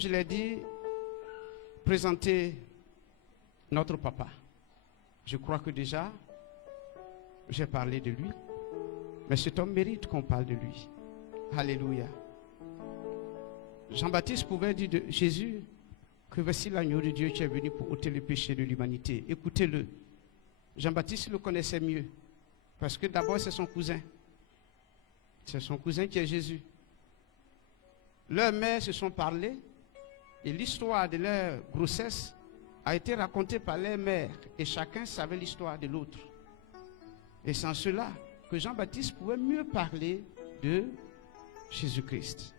je l'ai dit, présenter notre papa. Je crois que déjà, j'ai parlé de lui. Mais cet homme mérite qu'on parle de lui. Alléluia. Jean-Baptiste pouvait dire de Jésus que voici l'agneau de Dieu qui est venu pour ôter le péché de l'humanité. Écoutez-le. Jean-Baptiste le connaissait mieux. Parce que d'abord, c'est son cousin. C'est son cousin qui est Jésus. Leurs mères se sont parlé. Et l'histoire de leur grossesse a été racontée par les mères. Et chacun savait l'histoire de l'autre. Et c'est en cela que Jean-Baptiste pouvait mieux parler de Jésus-Christ.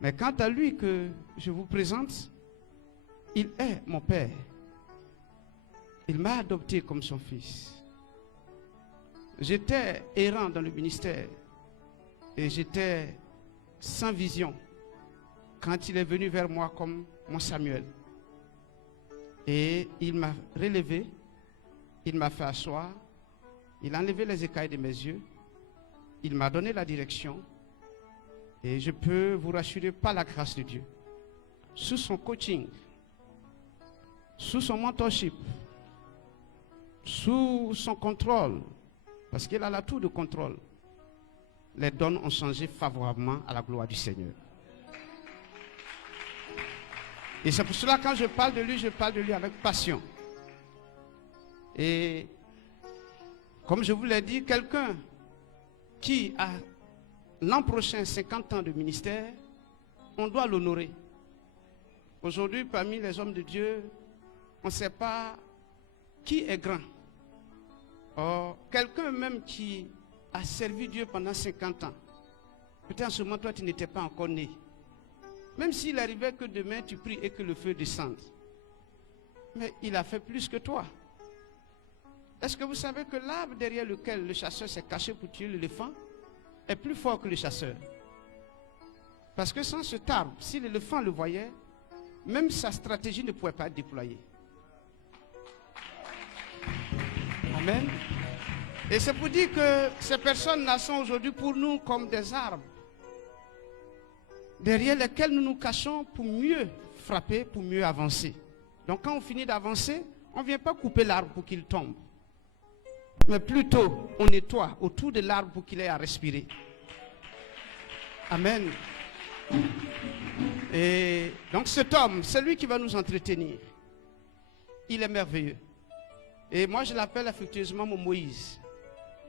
Mais quant à lui que je vous présente, il est mon père. Il m'a adopté comme son fils. J'étais errant dans le ministère et j'étais sans vision quand il est venu vers moi comme mon Samuel. Et il m'a relevé, il m'a fait asseoir, il a enlevé les écailles de mes yeux, il m'a donné la direction. Et je peux vous rassurer par la grâce de Dieu, sous son coaching, sous son mentorship, sous son contrôle, parce qu'il a l'atout de contrôle, les donnes ont changé favorablement à la gloire du Seigneur. Et c'est pour cela que quand je parle de lui avec passion. Et comme je vous l'ai dit, quelqu'un qui a l'an prochain 50 ans de ministère, on doit l'honorer. Aujourd'hui, parmi les hommes de Dieu, on ne sait pas qui est grand. Or, quelqu'un même qui a servi Dieu pendant 50 ans, peut-être en ce moment, toi, tu n'étais pas encore né. Même s'il arrivait que demain, tu pries et que le feu descende. Mais il a fait plus que toi. Est-ce que vous savez que l'arbre derrière lequel le chasseur s'est caché pour tuer l'éléphant est plus fort que le chasseur? Parce que sans cet arbre, si l'éléphant le voyait, même sa stratégie ne pouvait pas être déployée. Amen. Et c'est pour dire que ces personnes-là sont aujourd'hui pour nous comme des arbres, derrière lesquels nous nous cachons pour mieux frapper, pour mieux avancer. Donc quand on finit d'avancer, on ne vient pas couper l'arbre pour qu'il tombe. Mais plutôt, on nettoie autour de l'arbre pour qu'il ait à respirer. Amen. Et donc cet homme, c'est lui qui va nous entretenir. Il est merveilleux. Et moi, je l'appelle affectueusement mon Moïse.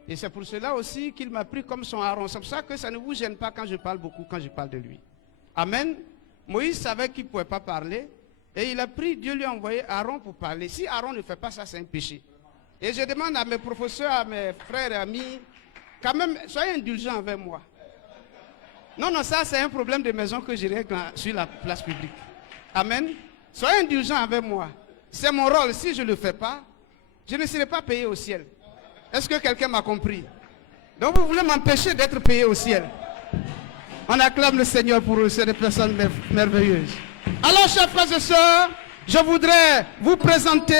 Et c'est pour cela aussi qu'il m'a pris comme son Aaron. C'est pour ça que ça ne vous gêne pas quand je parle beaucoup, quand je parle de lui. Amen. Moïse savait qu'il ne pouvait pas parler. Et il a pris, Dieu lui a envoyé Aaron pour parler. Si Aaron ne fait pas ça, c'est un péché. Et je demande à mes professeurs, à mes frères et amis, quand même, soyez indulgents avec moi. Non, ça c'est un problème de maison que je règle sur la place publique. Amen. Soyez indulgents avec moi. C'est mon rôle. Si je ne le fais pas, je ne serai pas payé au ciel. Est-ce que quelqu'un m'a compris? Donc vous voulez m'empêcher d'être payé au ciel? On acclame le Seigneur pour eux, c'est des personnes merveilleuses. Alors, chers frères et sœurs, je voudrais vous présenter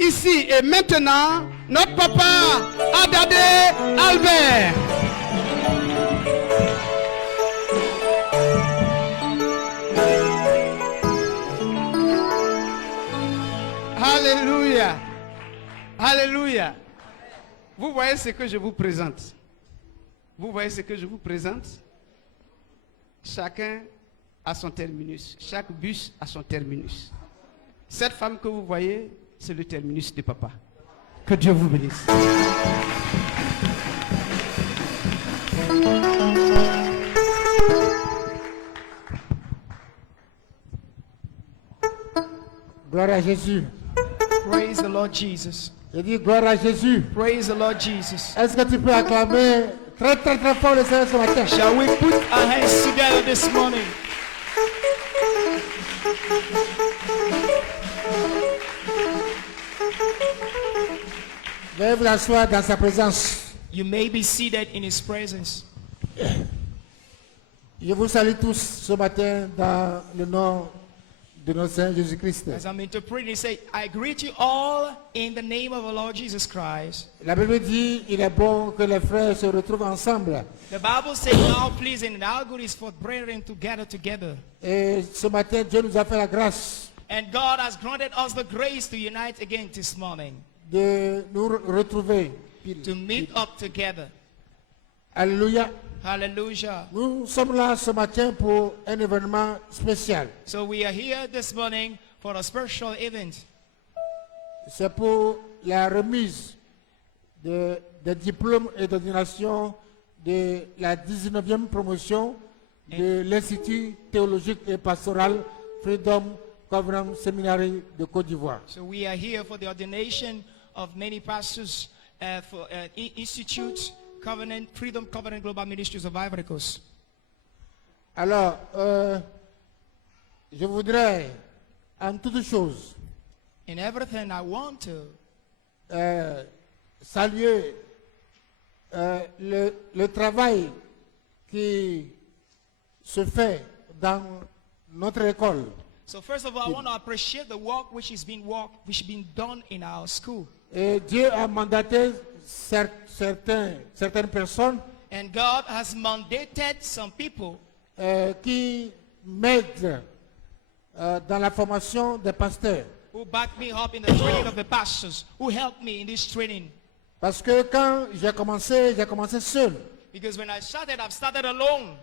ici et maintenant notre papa Adadé Albert. Alléluia. Alléluia. Vous voyez ce que je vous présente. Vous voyez ce que je vous présente. Chacun a son terminus. Chaque bus a son terminus. Cette femme que vous voyez, c'est le terminus de papa. Que Dieu vous bénisse. Gloire à Jésus. Praise the Lord Jesus. Je dis gloire à Jésus. Praise the Lord Jesus. Est-ce que tu peux acclamer très très très fort le Seigneur ce matin? Shall we put our hands together this morning? Veuillez vous asseoir dans sa présence. You may be seated in His presence. Je vous salue tous ce matin dans le nom de notre Seigneur Jésus-Christ. As I'm interpreting, he said, I greet you all in the name of our Lord Jesus Christ. La Bible dit, il est bon que les frères se retrouvent ensemble. The Bible says, now pleasing and how good is for brethren to gather together. Et ce matin, Dieu nous a fait la grâce And God has granted us the grace to unite again this morning, de nous retrouver. to meet up together. Alléluia. Hallelujah. Nous sommes là ce matin pour un événement spécial. So we are here this morning for a special event. C'est pour la remise des diplômes et d'ordination de la 19e promotion de l'Institut théologique et pastoral Freedom Covenant Seminary de Côte d'Ivoire. So we are here for the ordination of many pastors for Institute Covenant, Freedom Covenant Global Ministries of Ivory Coast. Alors, je voudrais, en toute chose, In everything I want to saluer le travail qui se fait dans notre école. So first of all, I want to appreciate the work which is being done in our school. Et Dieu a mandaté certaines personnes And God has mandated some people qui m'aident dans la formation des pasteurs. who back me up in the training of the pastors, who helped me in this training. Parce que quand j'ai commencé seul. Because when I started, I've started alone.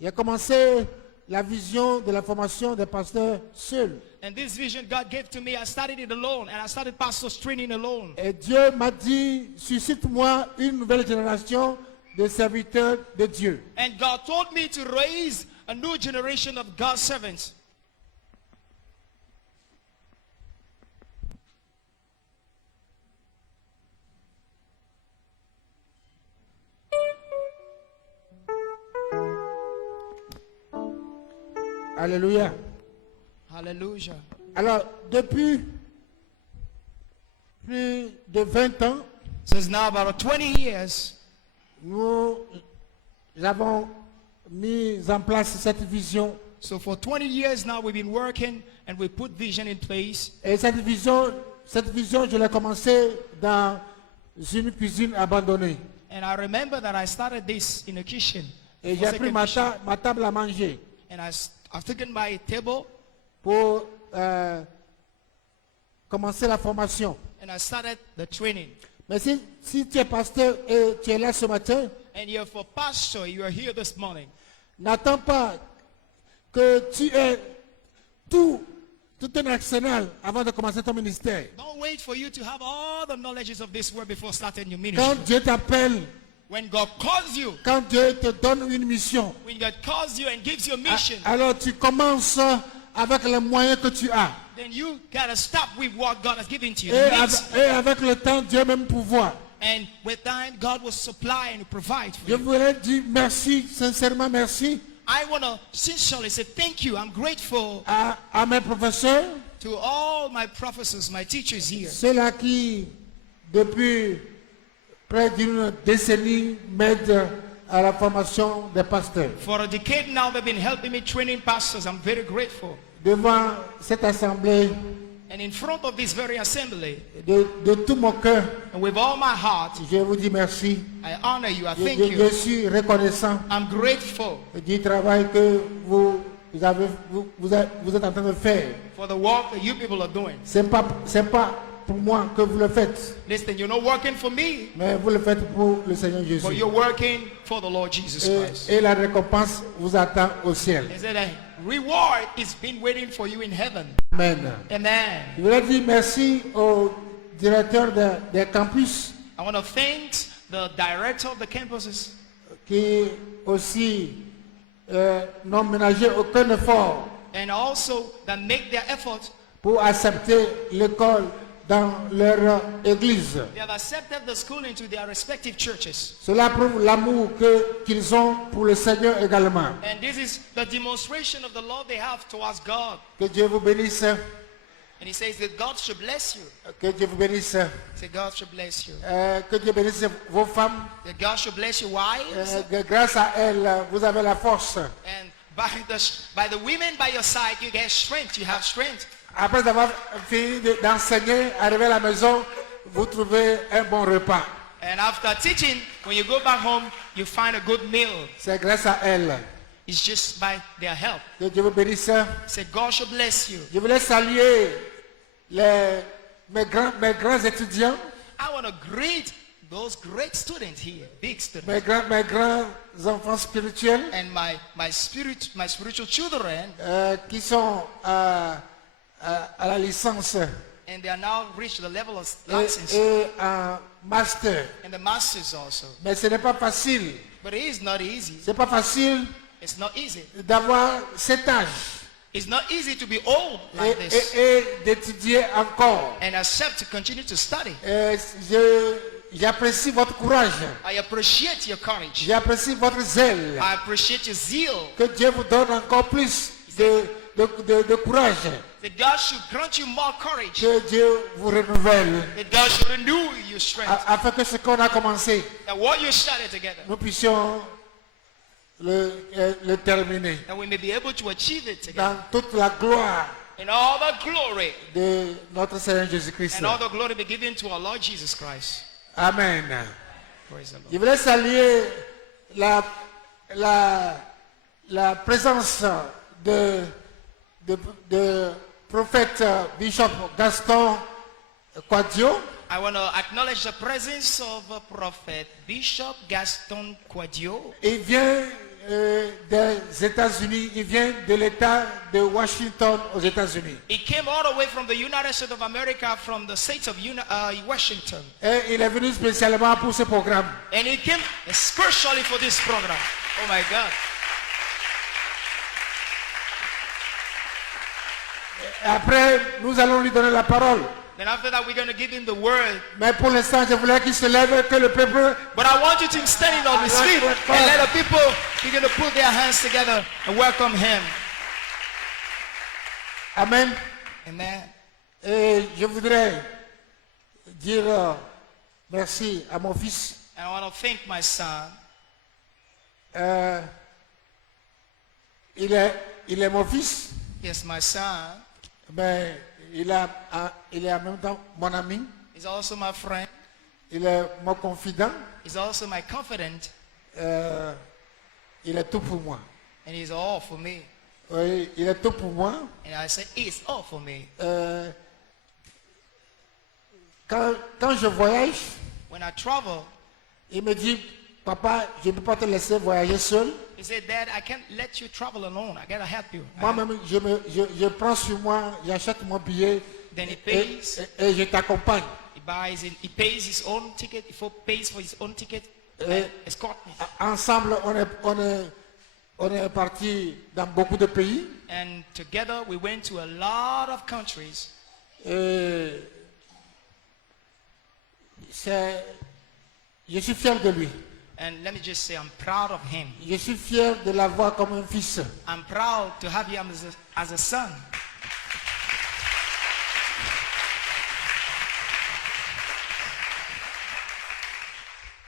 J'ai commencé la vision de la formation des pasteurs seul. And this vision God gave to me, I started it alone. And I started pastors training alone. Et Dieu m'a dit, suscite-moi une nouvelle génération de serviteurs de Dieu. And God told me to raise a new generation of God's servants. Alléluia. Hallelujah. Alors, depuis plus de 20 ans, Since now about 20 years, nous avons mis en place cette vision. so for 20 years now we've been working and we put vision in place. Et cette vision, je l'ai commencée dans une cuisine abandonnée. And I remember that I started this in a kitchen. Et j'ai pris ma table à manger And I've taken my table pour commencer la formation. and I started the training. Mais si tu es pasteur et tu es là ce matin, And you're for pastor, you are here this morning. n'attends pas que tu aies tout un arsenal avant de commencer ton ministère. Don't wait for you to have all the knowledges of this word before starting your Quand ministry. Dieu t'appelle, When God calls you, quand Dieu te donne une mission, when God calls you and gives you a mission, alors tu commences avec les moyens que tu as. then you gotta stop with what God has given to you. Et avec le temps, Dieu même pouvoir. And with time, God will supply and provide for Je you. voudrais dire merci, sincèrement merci I want to sincerely say thank you. I'm grateful à mes professeurs, to all my professors, my teachers here. ceux-là qui, depuis près d'une décennie, m'aident à la formation des pasteurs. For a decade now, they've been helping me training pastors. I'm very grateful. Devant cette assemblée, And in front of this very assembly, de tout mon cœur, and with all my heart, je vous dis merci. I honor you. I Je, thank je you. suis reconnaissant I'm grateful du travail que vous êtes en train de faire. for the work that you people are doing. C'est pas pour moi que vous le faites, Listen, you're not working for me, mais vous le faites pour le Seigneur but Jésus. you're working for the Lord Jesus Christ. Et la récompense vous attend au ciel. He said a reward is been waiting for you in heaven. Amen. Amen. Je voudrais dire merci au directeur des campus I want to thank the director of the campuses qui aussi n'ont ménagé aucun effort and also that make their effort. pour accepter l'école dans leur église. They have accepted the school into their respective churches. Cela prouve l'amour qu'ils ont pour le Seigneur également. And this is the demonstration of the love they have towards God. Que Dieu vous bénisse. And he says that God should bless you. Que Dieu vous bénisse. Say God should bless you. Que Dieu bénisse vos femmes. That God should bless your wives. Que grâce à elles, vous avez la force And by the women by your side, you get strength. You have strength. Après avoir fini d'enseigner, arrivé à la maison, vous trouvez un bon repas. And after teaching, when you go back home, you find a good meal. C'est grâce à elle. It's just by their help. Que Dieu vous bénisse. Say, God should bless you. Je voulais saluer mes grands étudiants, I want to greet those great students here, big students, mes grands enfants spirituels and my spiritual children, qui sont à la licence and they are now reached the level of et license en master. and the masters also. Mais ce n'est pas facile. But it is not easy. C'est pas facile It's not easy. d'avoir cet âge It's not easy to be old like this et d'étudier encore. and accept to continue to study. J'apprécie votre courage. I appreciate your courage. J'apprécie votre zèle. I appreciate your zeal. Que Dieu vous donne encore plus de courage. That God should grant you more courage. Que Dieu vous renouvelle. That God should renew your strength. Afin que ce qu'on a commencé, That what you started together, nous puissions le terminer. that we may be able to achieve it together. Dans toute la gloire And all the glory de notre Seigneur Jésus-Christ. and all the glory be given to our Lord Jesus Christ. Amen. Praise the Lord. Je voulais saluer la présence de prophète Bishop Gaston Quadio. I want to acknowledge the presence of Prophet Bishop Gaston Quadio. Il vient des États-Unis, il vient de l'État de Washington aux États-Unis. He came all the way from the United States of America, from the states of Washington. Et il est venu spécialement pour ce programme. And he came especially for this program. Oh my God. Après, nous allons lui donner la parole. Then after that, we're going to give him the word. Mais pour l'instant, je voulais qu'il se lève, que le peuple... But I want you to stand on his feet and let the people begin to put their hands together and welcome him. Amen. Amen. Et je voudrais dire merci à mon fils. And I want to thank my son. Il est mon fils, Yes, my son. mais il est en même temps mon ami. He's also my friend. Il est mon confident. He's also my confidant. Il est tout pour moi. And he's all for me. Oui, il est tout pour moi. And I said, it's all for me. Quand je voyage, When I travel, il me dit, papa, je ne peux pas te laisser voyager seul. he said, Dad, I can't let you travel alone. I got to help you. Moi-même, je prends sur moi, j'achète mon billet Then he pays. et je t'accompagne. He pays his own ticket. He pays for his own ticket. Escort me. Ensemble, on est parti dans beaucoup de pays. And together we went to a lot of countries. Et je suis fier de lui. And let me just say, I'm proud of him. Je suis fier de l'avoir comme un fils. I'm proud to have him as a son.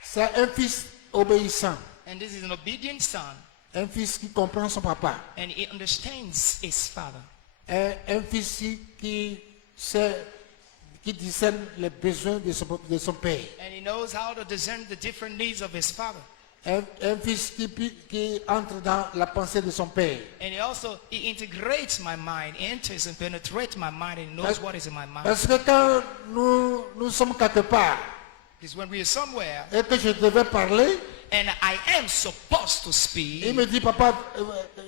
C'est un fils obéissant. And this is an obedient son. Un fils qui comprend son papa. And he understands his father. Un fils qui discerne les besoins de son père. And he knows how to discern the different needs of his father. Un fils qui entre dans la pensée de son père. And he integrates my mind, enters and penetrates my mind, and knows what is in my mind. Parce que quand nous sommes quelque part Because when we are somewhere et que je devais parler, and I am supposed to speak, il me dit, papa,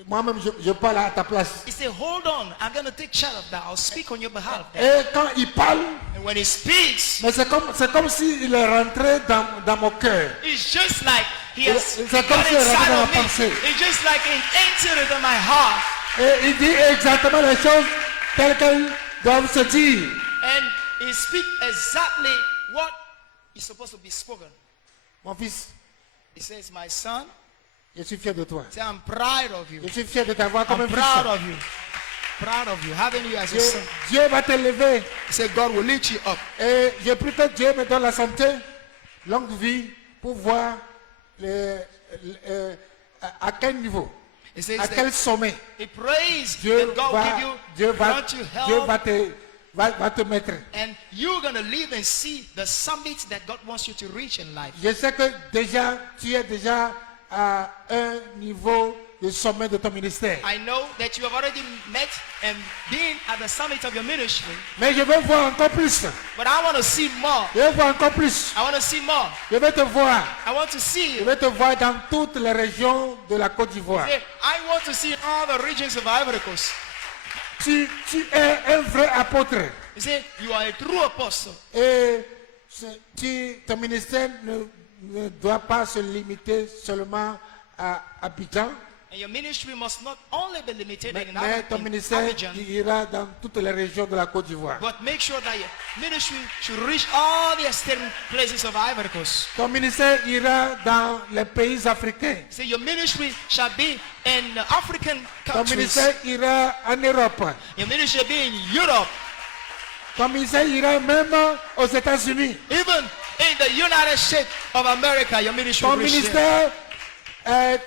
moi-même je parle à ta place. he said, hold on, I'm going to take charge of that. I'll speak on your behalf. Et quand il parle, And when he speaks, mais c'est comme s'il est rentré dans mon cœur. it's just like he has C'est got comme s'il est rentré dans ma inside of me. pensée. It's just like it entered into my heart. Et il dit exactement les choses telles qu'elles doivent se dire. And he speaks exactly what is supposed to be spoken. Mon fils, He says, my son, je suis fier de toi. say, I'm proud of you. Je suis fier de t'avoir comme I'm un proud fils. of you. Proud of you, having you as a son. Dieu va te lever. He said, God will lift you up. Et je prie que Dieu me donne la santé, longue vie, pour voir à quel niveau. It says À that quel sommet he prays Dieu that God va, give you, Dieu va, grant you Dieu help, va te mettre. and you're going to live and see the summits that God wants you to reach in life. Je sais que déjà, tu es déjà à un niveau de sommet de ton ministère. I know that you have already met and been at the summit of your ministry, Mais je veux voir encore plus. but I want to see more. Je veux voir encore plus. I want to see more. Je veux te voir. I want to see Je you. veux te voir dans toutes les régions de la Côte d'Ivoire. I want to see all the regions of Ivory Coast. Tu es un vrai apôtre. You say, you are a true apostle. Et ton ministère ne doit pas se limiter seulement à Abidjan, And your ministry must not only be limited in mais ton ministère Abidjan, ira dans toutes les régions de la Côte d'Ivoire. but make sure that your ministry should reach all the extended places of Ivory Coast. Ton ministère ira dans les pays africains. Say your ministry shall be in African Ton countries. ministère ira en Europe. Your ministry shall be in Europe, Ton ministère ira même aux États-Unis. even in the United States of America. Your ministry Ton will reach there. ministère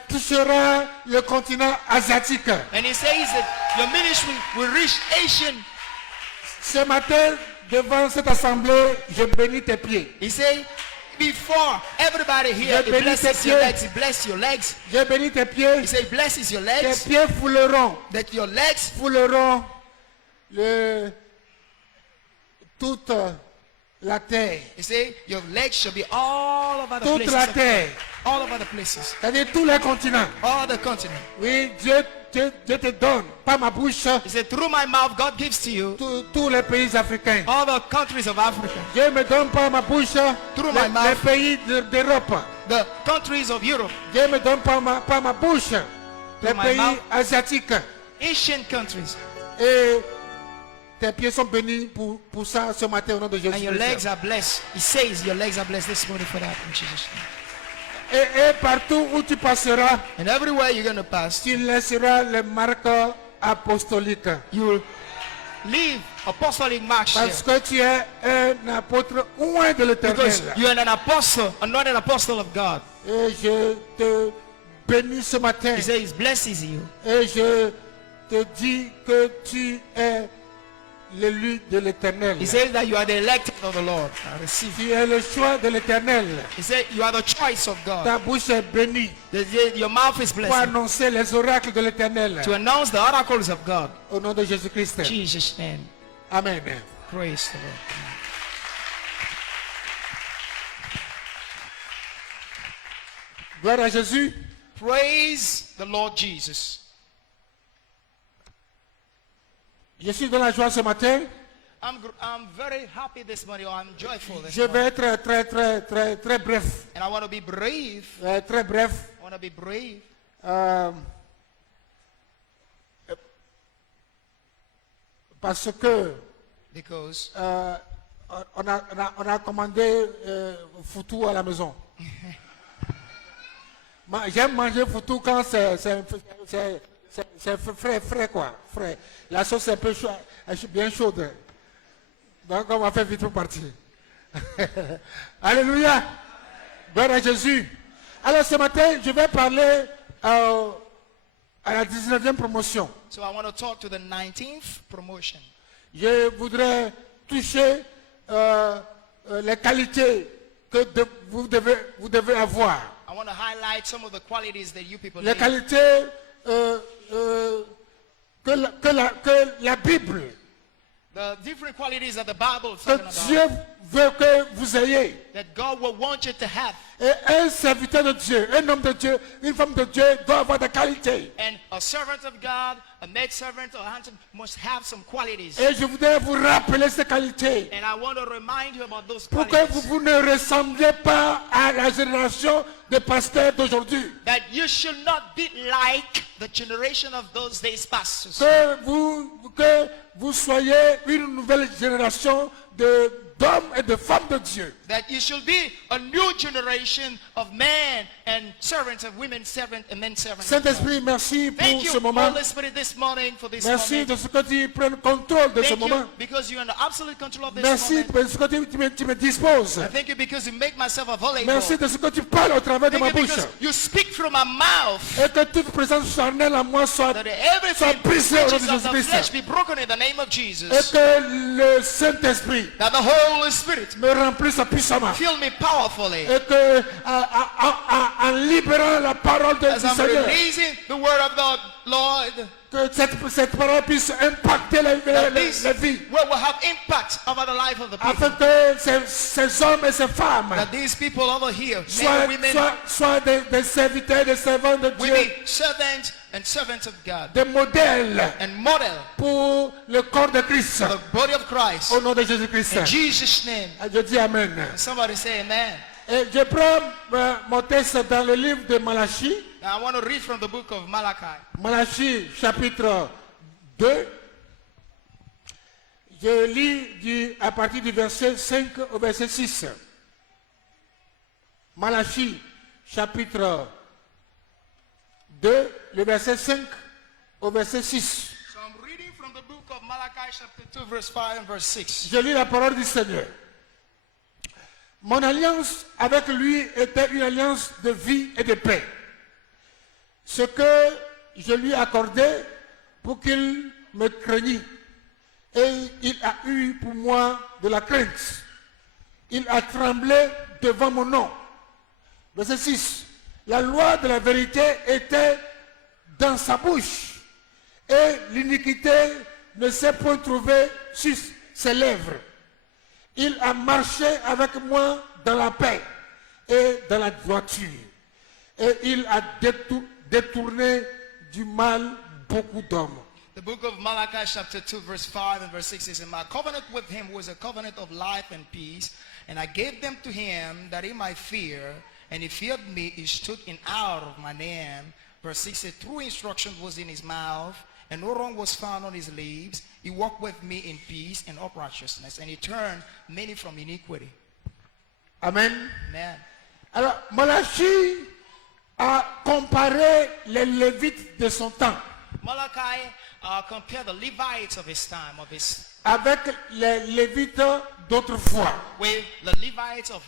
touchera le continent asiatique. And he says that your ministry will reach Asian. Ce matin, devant cette assemblée, je bénis tes pieds. He say, before everybody here, Je he bénis blesses tes your pieds. legs. He blesses your legs. Je bénis tes pieds. He say, he blesses your Tes legs. pieds fouleront That your legs toute la terre. He say your legs should be all over the Toute places. la terre. All over the places. C'est-à-dire tous les continents. All the continent. Oui, Dieu te donne, par ma bouche, He said, through my mouth, God gives to you tous les pays africains. all the countries of Africa, Dieu me donne par ma bouche Through my les mouth. pays d'Europe. the countries of Europe, Dieu me donne par ma bouche les my pays mouth. asiatiques. Asian countries. Et tes pieds sont bénis pour ça ce matin au nom de Jésus. And your legs are blessed. He says your legs are blessed this morning for that in Jesus' name. Et partout où tu passeras, And everywhere you're going to pass, tu laisseras les marques apostoliques. you will leave apostolic marks here. Parce que tu es un apôtre loin de Because l'éternel. you are an apostle, not an apostle of God. Et je te bénis ce matin. He says he blesses you. Et je te dis que tu es l'élu de l'éternel. He says that you are the elected of the Lord. I receive. Tu es le choix de l'éternel. He said you are the choice of God. Ta bouche est bénie Your mouth is pour blessed annoncer les oracles de l'éternel. to announce the oracles of God. Au nom de Jésus-Christ. In Jesus' name. Amen. Praise the Lord. Gloire à Jésus. Praise the Lord Jesus. Je suis dans la joie ce matin. I'm very happy this morning, or I'm joyful this Je vais morning. être très bref. And I want to be brave. Très bref. I want to be brave. Parce que Because on a commandé foutou à la maison. J'aime manger foutou quand c'est frais quoi, frais. La sauce est un peu chaude, bien chaude. Donc on va faire vite pour partir. Alléluia. Gloire à Jésus. Alors ce matin, je vais parler à la 19e promotion. so I want to talk to the 19th promotion. Je voudrais toucher les qualités que vous devez avoir. I want to highlight some of the qualities that you people Les need. qualités que la Bible, The different qualities that the Bible is que talking about, Dieu veut que vous ayez. that God will want you to have. Et un serviteur de Dieu, un homme de Dieu, une femme de Dieu doit avoir des qualités. And a servant of God, a maid servant or handsome must have some qualities. Et je voudrais vous rappeler ces qualités. And I want to remind you about those Pour que qualities. vous ne ressembliez pas à la génération des pasteurs d'aujourd'hui. That you should not be like the generation of those days pastors. Que vous soyez une nouvelle génération d'hommes et de femmes de Dieu. That you should be a new generation of men and servants, of women servants and men servants. Saint-Esprit, merci pour Thank ce you, moment. Holy Spirit, this morning for this Merci moment. de ce que tu prennes contrôle de ce Thank moment. you because you're in the absolute control of this Merci moment. de ce que tu me disposes. I thank you because you make myself available. Merci de ce que tu parles au travers de Thank ma you bouche. because you speak through my mouth. Et que toute présence charnelle en moi soit That everything brisé au nom de which is of the Jésus-Christ. flesh be broken in the name of Et Jesus. que le Saint-Esprit That the Holy Spirit me remplisse puissamment. fill me powerfully. Et que en libérant la parole As du I'm Seigneur, releasing the word of the Lord, que cette parole puisse impacter that les this vies. word will have impact over the life of the people. Afin que ces hommes et ces femmes That these people over here, men soient, and women, soient des serviteurs, des servants de will Dieu, be servants and servants of God. des modèles And model pour le corps de Christ. the body of Christ. Au nom de Jésus-Christ. In Jesus' name. Je dis Amen. Somebody say amen. Et je prends mon texte dans le livre de Malachie. Now I want to read from the book of Malachi. Malachie chapitre 2. Je lis à partir du verset 5 au verset 6. Malachie chapitre 2, le verset 5 au verset 6. So I'm reading from the book of Malachi chapter 2 verse 5 and verse 6. Je lis la parole du Seigneur. Mon alliance avec lui était une alliance de vie et de paix. Ce que je lui accordais pour qu'il me craignît. Et il a eu pour moi de la crainte. Il a tremblé devant mon nom. Verset 6. La loi de la vérité était dans sa bouche. Et l'iniquité ne s'est point trouvée sur ses lèvres. Il a marché avec moi dans la paix et dans la droiture. Et il a détourné du mal beaucoup d'hommes. The book of Malachi chapter 2 verse 5 and verse 6 says, and my covenant with him was a covenant of life and peace, and I gave them to him that he might fear, and he feared me, he stood in awe of my name. Verse 6 says, true instruction was in his mouth, and no wrong was found on his lips. He walked with me in peace and uprightness, and he turned many from iniquity. Amen. Amen. Alors, Malachie a comparé les Lévites de son temps Malachi compared the Levites of his time, avec les Lévites d'autrefois. with the Levites of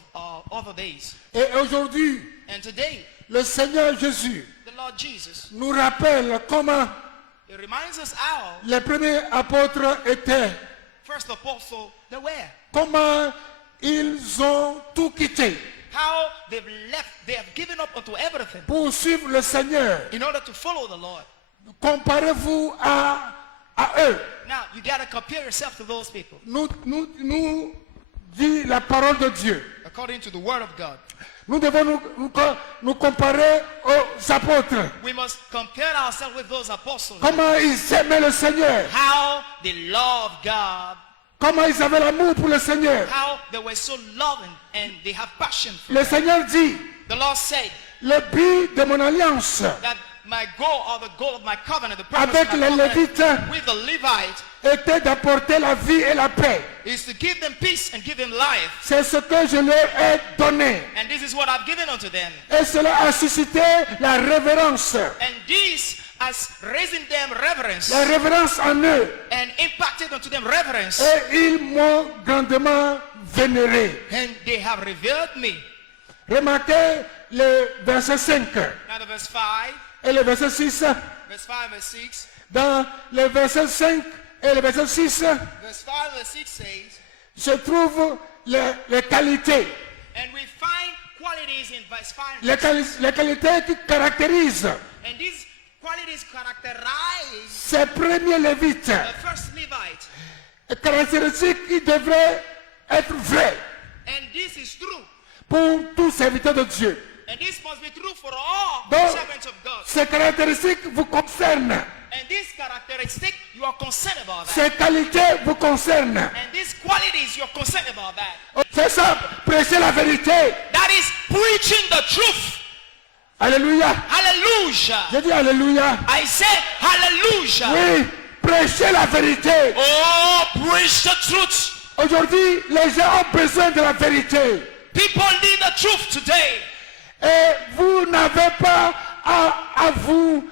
other days. Et aujourd'hui, And today, le Seigneur Jésus the Lord Jesus, nous rappelle comment it reminds us how les premiers apôtres étaient, first apostle they were, comment ils ont tout quitté how they've left, they have given up unto everything pour suivre le Seigneur. in order to follow the Lord. Comparez-vous à eux. Now, you got to compare yourself to those people Nous dit la parole de Dieu. according to the word of God. Nous devons nous comparer aux apôtres. We must compare ourselves with those apostles. Comment ils aimaient le Seigneur. How they love God, Comment ils avaient l'amour pour le Seigneur. how they were so loving and they have passion for Le God. Seigneur dit, The Lord said le but de mon alliance that my goal or the goal of my covenant, the purpose avec of les my covenant Lévites with the Levites était d'apporter la vie et la paix. is to give them peace and give them life. C'est ce que je leur ai donné. And this is what I've given unto them. Et cela a suscité la révérence. And this has raised them reverence La révérence en eux. and impacted unto them reverence. Et ils m'ont grandement vénéré. And they have revered me. Remarquez le verset 5 Now the verse 5, et le verset 6. verse 5, verse 6. Dans le verset 5 et le verset 6 Verse 5, verse 6 says, se trouvent les qualités. and we find qualities in verse 5. Les qualités qui caractérisent And these qualities characterize ces premiers Lévites. the first Levite. Caractéristiques qui devraient être vraies And this is true. pour tous serviteurs de Dieu. And this must be true for all Donc, servants of God. ces caractéristiques vous concernent. And this characteristic, you are concerned about that. Ces qualités vous concernent. And these qualities, you're concerned about that. C'est ça, prêcher la vérité. That is preaching the truth. Alléluia. Hallelujah. Je dis Alléluia. I said hallelujah. Oui, prêcher la vérité. Oh, preach the truth. Aujourd'hui, les gens ont besoin de la vérité. People need the truth today. Et vous n'avez pas à vous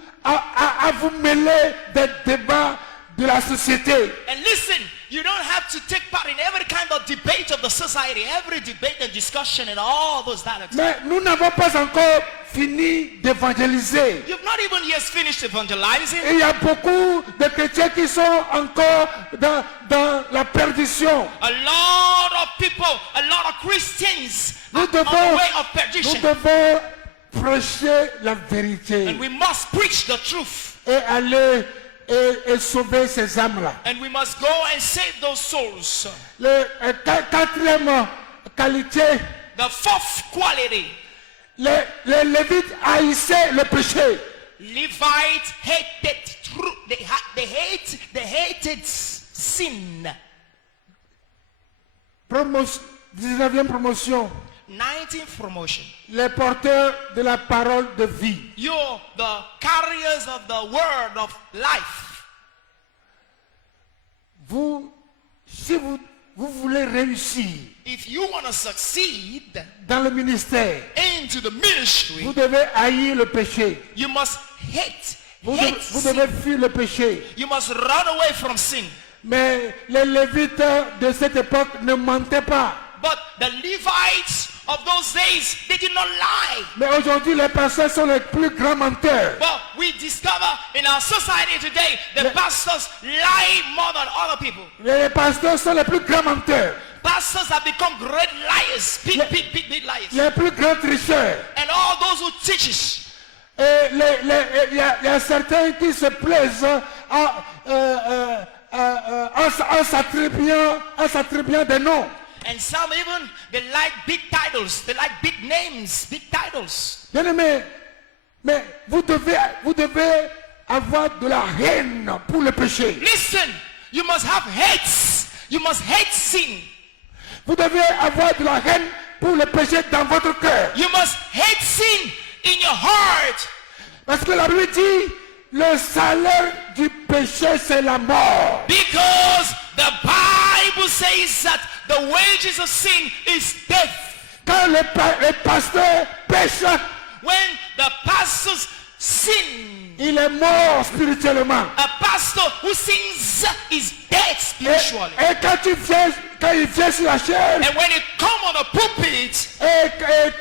mêler des débats de la société. And listen, you don't have to take part in every kind of debate of the society, every debate and discussion and all those dialogues. Mais nous n'avons pas encore fini d'évangéliser. You've not even yet finished evangelizing. Et il y a beaucoup de chrétiens qui sont encore dans la perdition. A lot of people, a lot of Christians Nous are on the devons, way of nous perdition. devons prêcher la vérité And we must preach the truth. et aller et sauver ces âmes-là. And we must go and save those souls. Quatrième qualité, The fourth quality, les Lévites haïssaient le péché. Levites hated truth. They hated sin. 19e promotion. 19th promotion. Les porteurs de la parole de vie. You're the carriers of the word of life. Si vous voulez réussir If you want to succeed dans le ministère, into the ministry, vous devez haïr le péché. you must hate Vous sin. devez fuir le péché. You must run away from sin. Mais les Lévites de cette époque ne mentaient pas. But the Levites of those days, they did not lie. Mais aujourd'hui, les pasteurs sont les plus grands menteurs. But we discover in our society today, the pastors lie more than other people. Les pasteurs sont les plus grands menteurs. Pastors have become great liars, big liars. Les plus grands tricheurs. And all those who teach. Et il y a certains qui se plaisent en s'attribuant des noms. And some even, they like big titles. They like big names, big titles. Bien-aimés, mais vous devez avoir de la haine pour le péché. Listen, you must have hate. You must hate sin. Vous devez avoir de la haine pour le péché dans votre cœur. You must hate sin in your heart. Parce que la Bible dit, le salaire du péché, c'est la mort. Because the Bible says that the wages of sin is death. Quand le pasteur pêche, When the pastors sin, il est mort spirituellement. a pastor who sins is dead spiritually. Et quand il vient sur la chair, And when he come on a pulpit,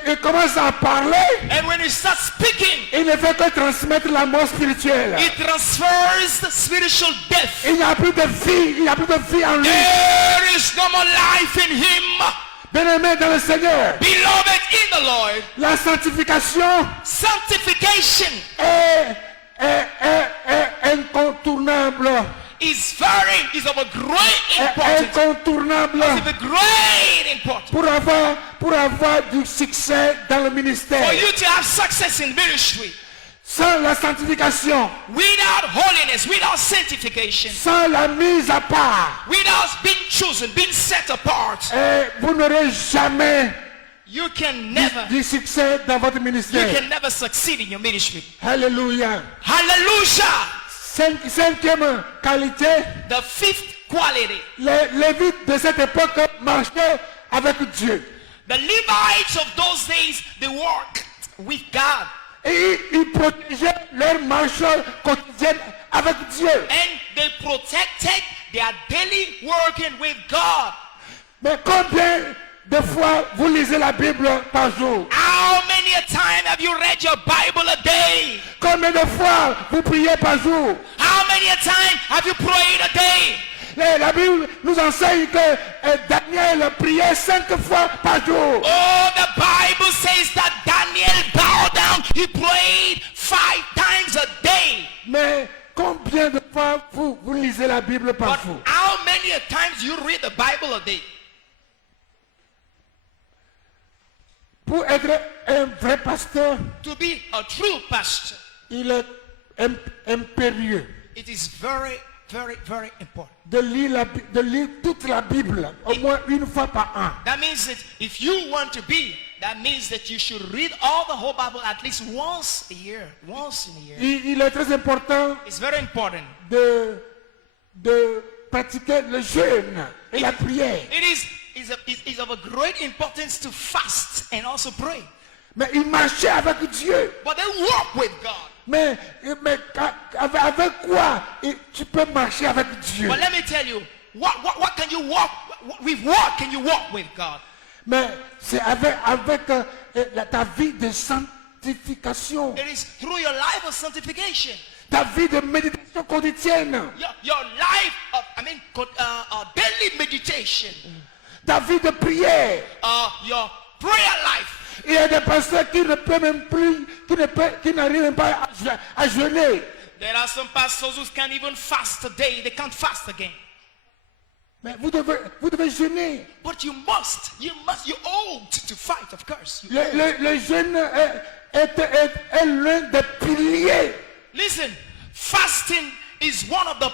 et commence à parler, and when he starts speaking, il ne fait que transmettre la mort spirituelle. he transfers the spiritual death. Il n'y a plus de vie, il n'y a plus de vie en lui. There is no more life in him. Bien-aimé dans le Seigneur, Beloved in the Lord, la sanctification sanctification est incontournable. is of a great importance. Incontournable Of a great importance. pour avoir du succès dans le For ministère. you to have success in ministry, Sans la sanctification, without holiness, without sanctification, sans la mise à part, without being chosen, being set apart, vous n'aurez jamais you can never succès dans votre ministère. succeed in your ministry. Alléluia. Hallelujah. Cinquième qualité, The fifth quality, les Lévites de cette époque marchaient avec Dieu. the Levites of those days, they work with God. Et ils protégeaient leur marche quotidienne avec Dieu. And they protected their daily working with God. Mais combien de fois vous lisez la Bible par jour? How many a time have you read your Bible a day? Combien de fois vous priez par jour? How many a time have you prayed a day? La Bible nous enseigne que Daniel priait 5 fois par jour. Oh, the Bible says that Daniel bowed down. He prayed 5 times a day. Mais combien de fois vous lisez la Bible par But jour? how many a times you read the Bible a day? Pour être un vrai pasteur, To be a true pastor, il est impérieux it is very, very, very important. de lire toute la Bible au moins une fois par an. That means that if you want to be, that means that you should read all the whole Bible at least once a year. Once in a year. Il est très important It's very important de pratiquer le jeûne et la prière. It is of a great importance to fast and also pray. Mais il marchait avec Dieu. But they walk with God. Mais avec quoi tu peux marcher avec Dieu? But let me tell you, what can you walk? With what can you walk with God? Mais c'est avec ta vie de sanctification, It is through your life of sanctification. ta vie de méditation quotidienne, Your life of, daily meditation. ta vie de prière. Your prayer life. Il y a des pasteurs qui ne peuvent même plus, qui n'arrivent même pas à jeûner. There are some pastors who can't even fast today. They can't fast again. Mais vous devez jeûner. But you ought to fight, of course. Le jeûne est l'un des piliers. Listen, fasting is one of the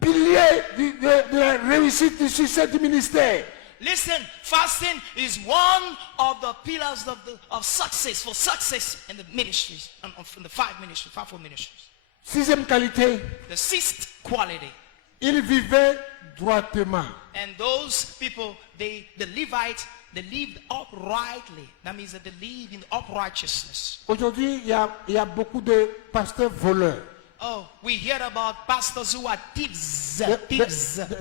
Piliers de la réussite du succès du ministère. Listen, fasting is one of the pillars of success in the ministries, from the fivefold ministries. Sixième qualité, The sixth quality. il vivait droitement. And those people, the Levites, they lived uprightly. That means that they live in uprightness. Aujourd'hui, il y a beaucoup de pasteurs voleurs. Oh, we hear about pastors who are thieves.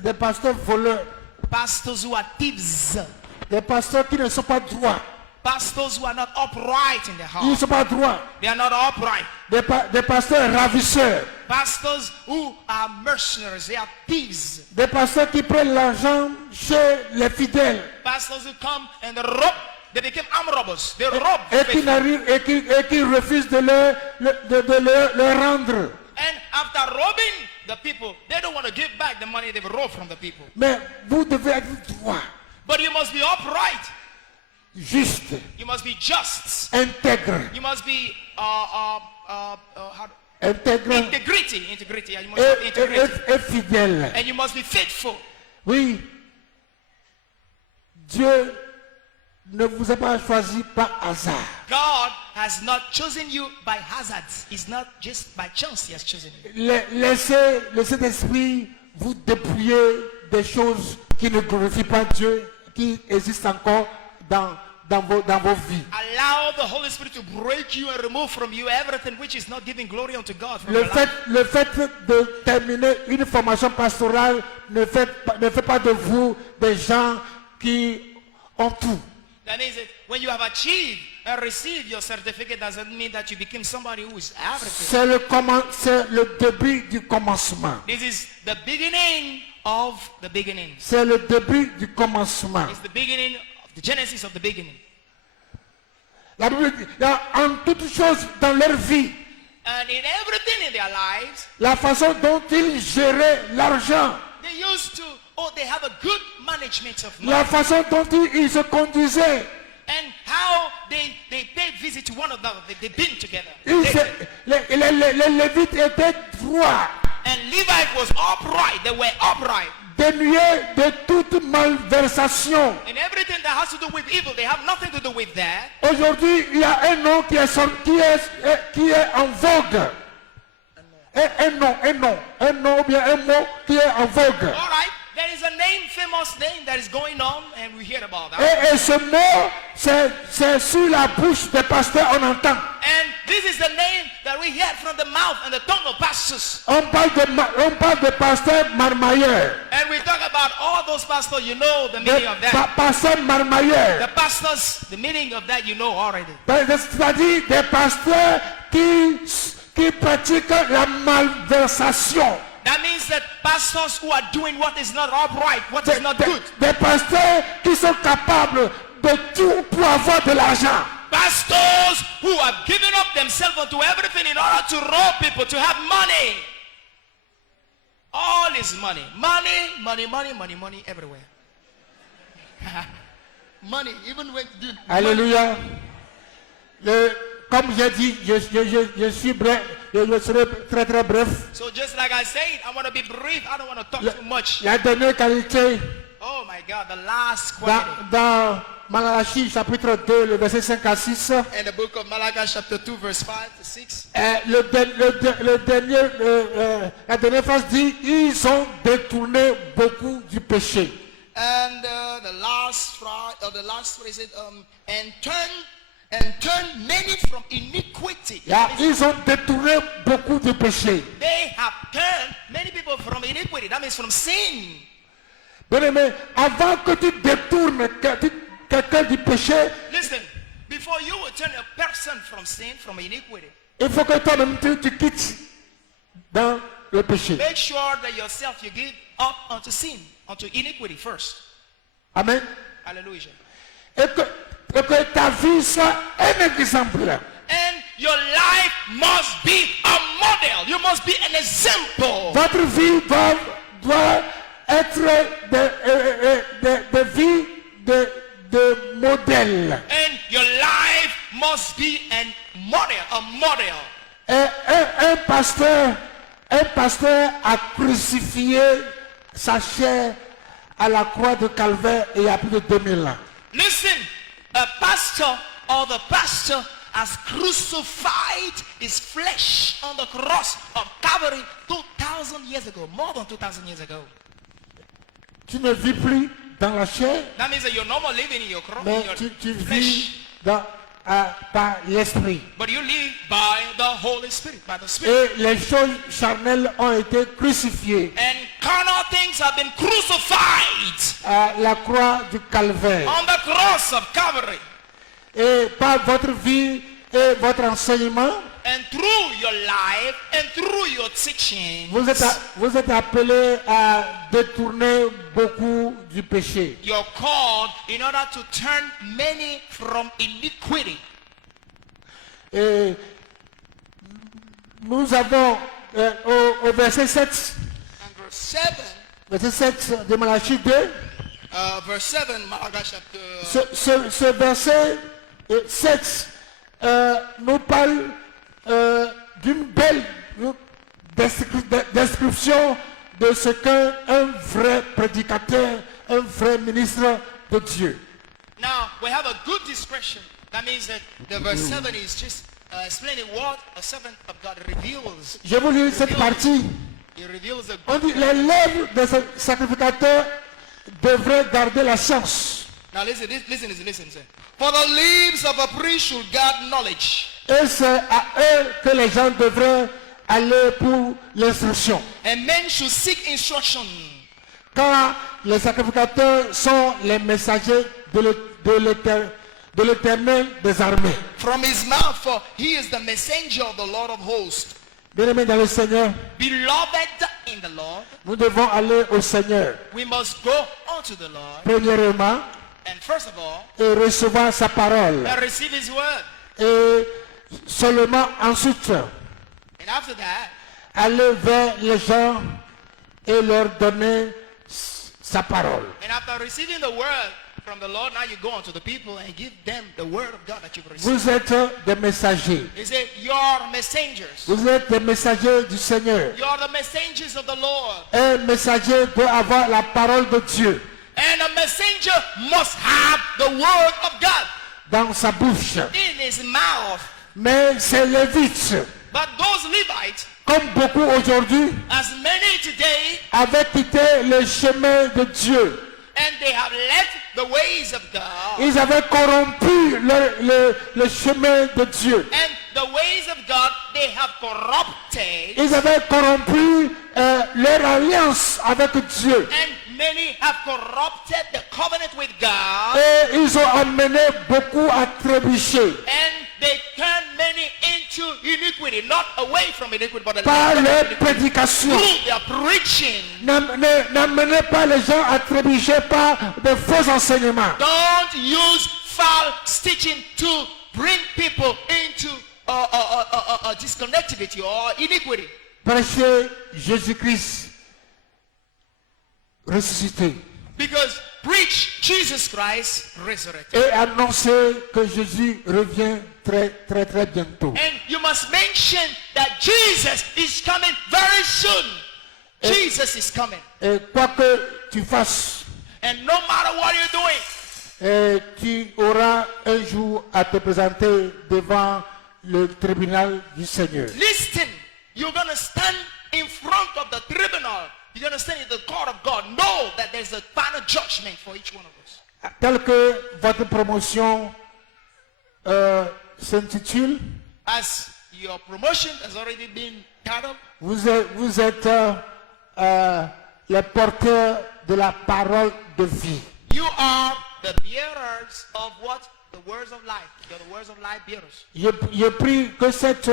Des pasteurs voleurs. Pastors who are thieves. Des pasteurs qui ne sont pas droits. Pastors who are not upright in their Ils ne heart. sont pas droits. They are not upright. Des pasteurs ravisseurs. Pastors who are mercenaries. They are thieves. Des pasteurs qui prennent l'argent chez les fidèles. Pastors who come and rob. They became armed robbers. They rob. Et qui refusent de leur rendre. And after robbing the people, they don't want to give back the money they've robbed from the people. Mais vous devez être droit, But you must be upright. juste, You must be just. intègre, You must be intègre integrity. Yeah, you must have integrity. et fidèle. And you must be faithful. Oui, Dieu ne vous a pas choisi par hasard. God has not chosen you by hazard. It's not just by chance He has chosen you. Laissez le Saint-Esprit vous dépouiller des choses qui ne glorifient pas Dieu, qui existent encore dans vos vies. Allow the Holy Spirit to break you and remove from you everything which is not giving glory unto God. From your life. Le fait de terminer une formation pastorale ne fait pas de vous des gens qui ont tout. That means that when you have achieved and received your certificate, doesn't mean that you became somebody who is everything. C'est le début du commencement. This is the beginning of the beginning. C'est le début du commencement. It's the beginning of the genesis of the beginning. La Bible dit, en toutes choses dans leur vie, And in everything in their lives, la façon dont ils géraient l'argent, they used to, they have a good management of money. la façon dont ils se conduisaient, And how they paid visit to one another. They've been together. les Lévites étaient droits, And Levite was upright. They were upright. dénués de toute malversation. And everything that has to do with evil, they have nothing to do with that. Aujourd'hui, il y a un nom qui est en vogue. Un nom ou bien un mot qui est en vogue. All right. There is a famous name that is going on, and we hear about that. Et ce mot, c'est sur la bouche des pasteurs, on entend. And this is the name that we hear from the mouth and the tongue of pastors. On parle de pasteur marmailleur. And we talk about all those pastors, you know the meaning of that. Pasteur marmailleur. The pastors, the meaning of that you know already. C'est-à-dire des pasteurs qui pratiquent la malversation. That means that pastors who are doing what is not upright, what is not good. Des pasteurs qui sont capables de tout pour avoir de l'argent. Pastors who have given up themselves unto everything in order to rob people, to have money. All is money. Money everywhere. Money, even when... Alléluia. Comme j'ai dit, je suis bref, je serai très très bref. So just like I said, I want to be brief. I don't want to talk too much. La dernière qualité Oh my God, the last quality. dans Malachie chapitre 2, le verset 5 à 6. In the book of Malachi chapter 2 verse 5 to 6. La dernière phrase dit, ils ont détourné beaucoup du péché. And the last phrase said, and turn many from iniquity. Ils ont détourné beaucoup du péché. They have turned many people from iniquity. That means from sin. Bien-aimé, avant que tu détournes quelqu'un du péché, Listen, before you will turn a person from sin, from iniquity, il faut que toi-même tu quittes dans le péché. make sure that yourself you give up unto sin, unto iniquity first. Amen. Hallelujah. Et que ta vie soit un exemple. And your life must be a model. You must be an example. Votre vie doit être des vies de modèle. And your life must be a model. Et un pasteur a crucifié sa chair à la croix de Calvaire il y a plus de 2000 ans. Listen, a pastor or the pastor has crucified his flesh on the cross of Calvary 2,000 years ago, more than 2,000 years ago. Tu ne vis plus dans la chair, That means that you're no more living in your, mais tu vis par l'esprit. but you live by the Holy Spirit, by the Spirit. Et les choses charnelles ont été crucifiées And carnal things have been crucified à la croix du Calvaire. on the cross of Calvary. Et par votre vie et votre enseignement, And through your life and through your teaching, vous êtes appelés à détourner beaucoup du péché. you're called in order to turn many from iniquity. Et nous avons au verset 7, And verse 7, de Malachie 2, verse 7, Malachi chapter. ce verset 7 nous parle d'une belle description de ce qu'un vrai prédicateur, un vrai ministre de Dieu. Now, we have a good description. That means that the verse 7 is just explaining what a servant of God reveals. Je vous lis cette partie. He reveals the On good. dit les lèvres des sacrificateurs devraient garder la science. Now listen. For the lips of a priest should guard knowledge, Et c'est à eux que les gens devraient aller pour l'instruction. and men should seek instruction. Car les sacrificateurs sont les messagers de l'Éternel des armées. From his mouth, for he is the messenger of the Lord of hosts. Bien-aimés dans le Seigneur, Beloved in the Lord, nous devons aller au Seigneur. we must go unto the Lord, Premièrement, and first of all, et recevoir sa parole. and receive his word. Et seulement ensuite, And after that, aller vers les gens et leur donner sa parole. and after receiving the word from the Lord, now you go unto the people and give them the word of God that you've received. Vous êtes des messagers. He said, you're messengers. Vous êtes des messagers du Seigneur. You're the messengers of the Lord. Un messager doit avoir la parole de Dieu And a messenger must have the word of God dans sa bouche. in his mouth. Mais ces Lévites, But those Levites, comme beaucoup aujourd'hui, as many today, avaient quitté le chemin de Dieu. and they have left the ways of God. Ils avaient corrompu le chemin de Dieu. And the ways of God, they have corrupted. Ils avaient corrompu leur alliance avec Dieu. And many have corrupted the covenant with God. Et ils ont amené beaucoup à trébucher And they turn many into iniquity, not away from iniquity, but par leur iniquity prédication. through their preaching. N'amenez pas les gens à trébucher par de faux enseignements. Don't use foul teaching to bring people into disconnectivity or iniquity. Prêchez Jésus-Christ ressuscité Because preach Jesus Christ resurrected. et annoncez que Jésus revient très bientôt. And you must mention that Jesus is coming very soon. Jesus is coming. Et quoi que tu fasses, And no matter what you're doing, Et tu auras un jour à te présenter devant le tribunal du Seigneur. Listen, you're going to stand in front of the tribunal. You're going to stand in the court of God. Know that there's a final judgment for each one of us. Tel que votre promotion s'intitule, As your promotion has already been titled, vous êtes les porteurs de la parole de vie. you are the bearers of what? The words of life. You're the words of life bearers. Je prie que cette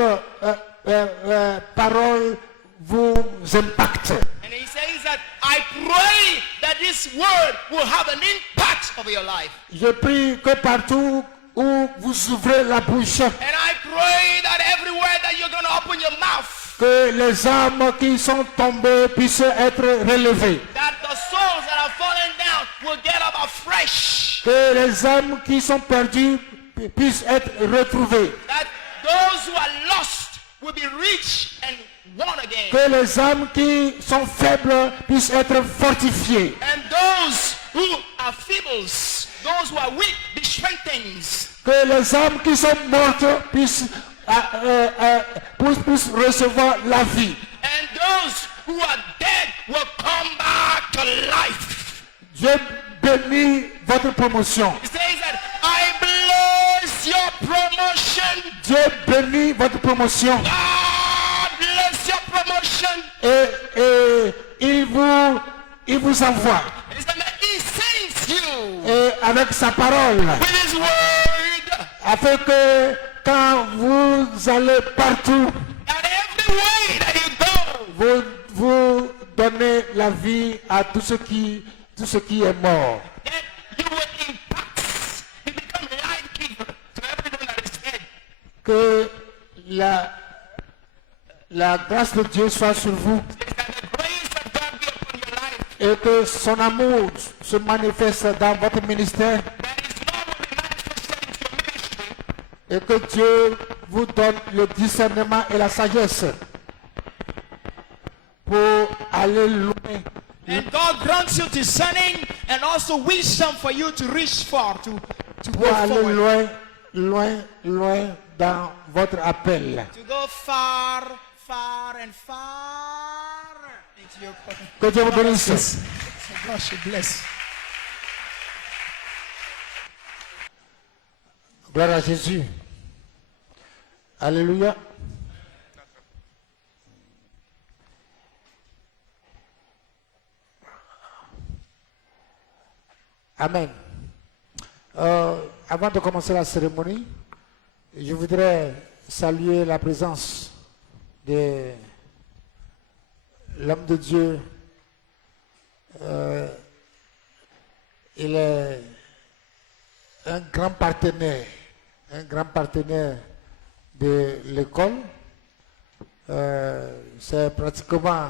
parole vous impacte. And he says that I pray that this word will have an impact over your life. Je prie que partout où vous ouvrez la bouche, And I pray that everywhere that you're going to open your mouth, que les âmes qui sont tombées puissent être relevées. that the souls that are falling down will get up afresh. Que les âmes qui sont perdues puissent être retrouvées. That those who are lost will be reached and won again. Que les âmes qui sont faibles puissent être fortifiées. And those who are feebles, those who are weak, be strengthened. Que les âmes qui sont mortes puissent recevoir la vie. And those who are dead will come back to life. Dieu bénit votre promotion. He says that I bless your promotion. Dieu bénit votre promotion. God bless your promotion. Et il vous envoie. He said that he sends you Et avec sa parole. with his word. Afin que quand vous allez partout, That every way that you go, vous donnez la vie à tout ce qui est mort. that you will impact. You become a life giver to everyone that is dead. Que la grâce de Dieu soit sur vous It's that the grace of God be upon your life. et que son amour se manifeste dans votre ministère That his love will be manifested into your ministry. et que Dieu vous donne le discernement et la sagesse pour aller loin, And God grants you discerning and also wisdom for you to reach far, to pour go aller forward. loin dans votre appel. To go far, far and far into your Que Dieu vous bénisse. So God should bless. Gloire à Jésus. Alléluia. Amen. Avant de commencer la cérémonie, je voudrais saluer la présence de l'homme de Dieu. Il est un grand partenaire de l'école. C'est pratiquement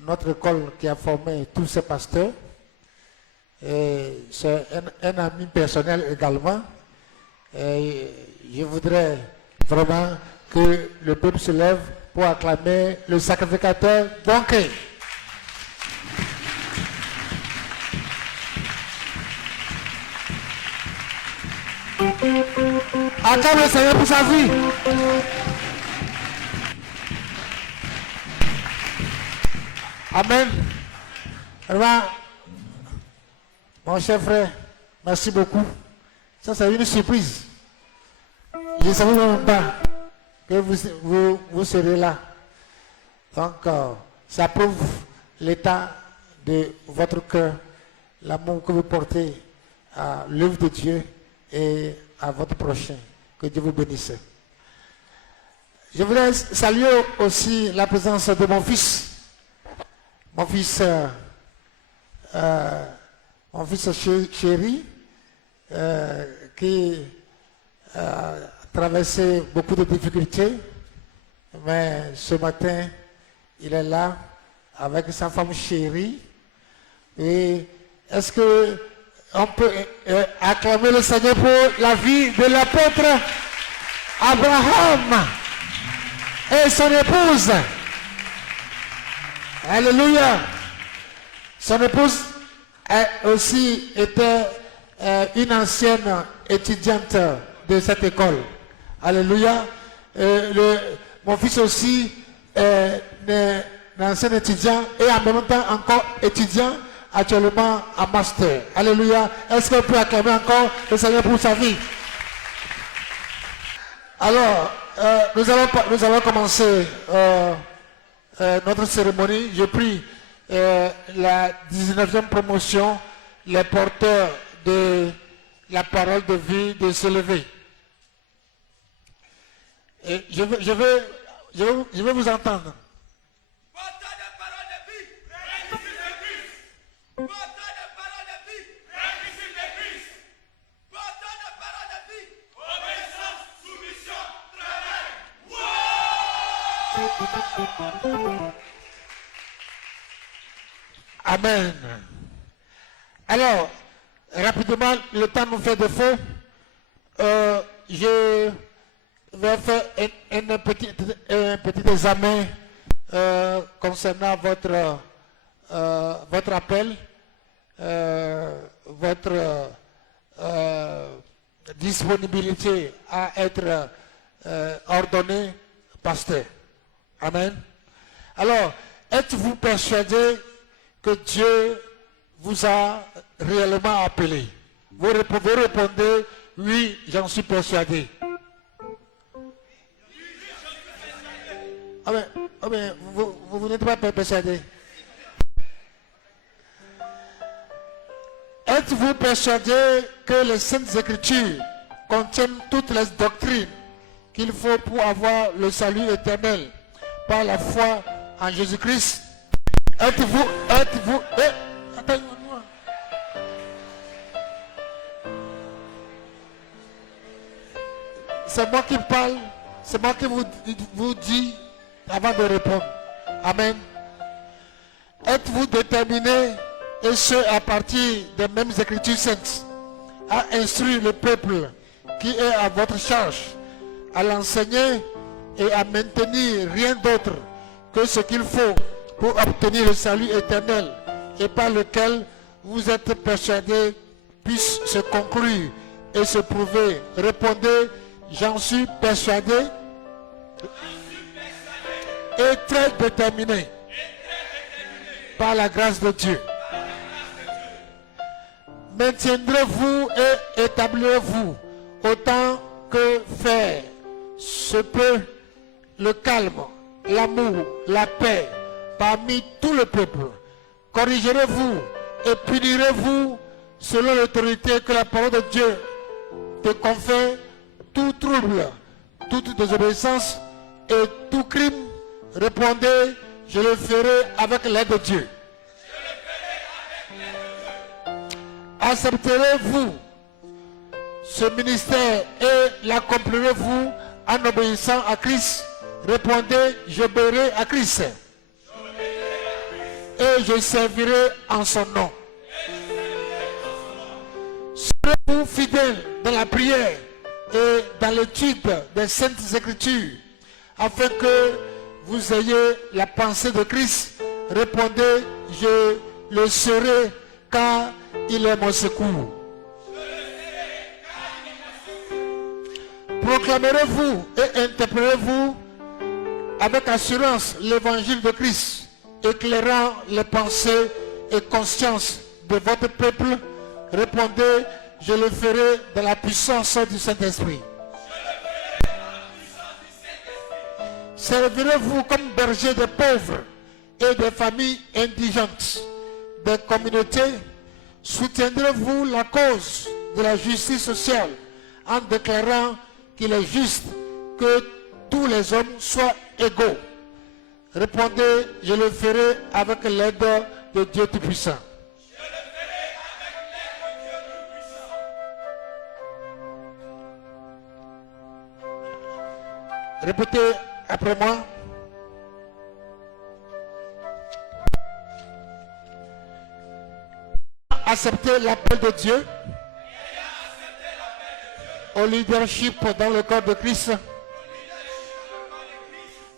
notre école qui a formé tous ces pasteurs. Et c'est un ami personnel également. Et je voudrais vraiment que le peuple se lève pour acclamer le sacrificateur Donkey. Acclame le Seigneur pour sa vie. Amen. Vraiment, mon cher frère, merci beaucoup. Ça, c'est une surprise. Je ne savais même pas que vous serez là. Donc, ça prouve l'état de votre cœur, l'amour que vous portez à l'œuvre de Dieu et à votre prochain. Que Dieu vous bénisse. Je voudrais saluer aussi la présence de mon fils. Mon fils chéri, qui a traversé beaucoup de difficultés, mais ce matin, il est là avec sa femme chérie. Et est-ce que on peut acclamer le Seigneur pour la vie de l'apôtre Abraham et son épouse? Alléluia. Son épouse a aussi été une ancienne étudiante de cette école. Alléluia. Mon fils aussi est un ancien étudiant et en même temps encore étudiant actuellement en master. Alléluia. Est-ce qu'on peut acclamer encore le Seigneur pour sa vie? Alors, nous allons commencer notre cérémonie. Je prie la 19e promotion, les porteurs de la parole de vie, de se lever. Et je vais vous entendre. Amen. Alors, rapidement, le temps nous fait défaut. Je vais faire un petit examen concernant votre appel, votre disponibilité à être ordonné pasteur. Amen. Alors, êtes-vous persuadé que Dieu vous a réellement appelé? Vous répondez, oui, j'en suis persuadé. Ah mais vous n'êtes pas persuadé. Êtes-vous persuadé que les Saintes Écritures contiennent toutes les doctrines qu'il faut pour avoir le salut éternel par la foi en Jésus-Christ? Attends-moi. C'est moi qui parle, c'est moi qui vous dis avant de répondre. Amen. Êtes-vous déterminé, et ce à partir des mêmes Écritures saintes, à instruire le peuple qui est à votre charge, à l'enseigner et à maintenir rien d'autre que ce qu'il faut pour obtenir le salut éternel et par lequel vous êtes persuadés puisse se conclure et se prouver? Répondez, j'en suis persuadé et très déterminé par la grâce de Dieu. Maintiendrez-vous et établirez-vous autant que faire se peut le calme, l'amour, la paix parmi tout le peuple? Corrigerez-vous et punirez-vous selon l'autorité que la parole de Dieu te confère tout trouble, toute désobéissance et tout crime? Répondez, je le ferai avec l'aide de Dieu. Accepterez-vous ce ministère et l'accomplirez-vous en obéissant à Christ? Répondez, j'obéirai à Christ et je servirai en son nom. Serez-vous fidèles dans la prière et dans l'étude des Saintes Écritures afin que vous ayez la pensée de Christ? Répondez, je le serai car il est mon secours. Proclamerez-vous et interpréterez-vous avec assurance l'évangile de Christ, éclairant les pensées et consciences de votre peuple? Répondez, je le ferai dans la puissance du Saint-Esprit. Servirez-vous comme berger des pauvres et des familles indigentes, des communautés? Soutiendrez-vous la cause de la justice sociale en déclarant qu'il est juste que tous les hommes soient égaux? Répondez, je le ferai avec l'aide de Dieu Tout-Puissant. Répétez après moi. Accepter l'appel de Dieu au leadership dans le corps de Christ.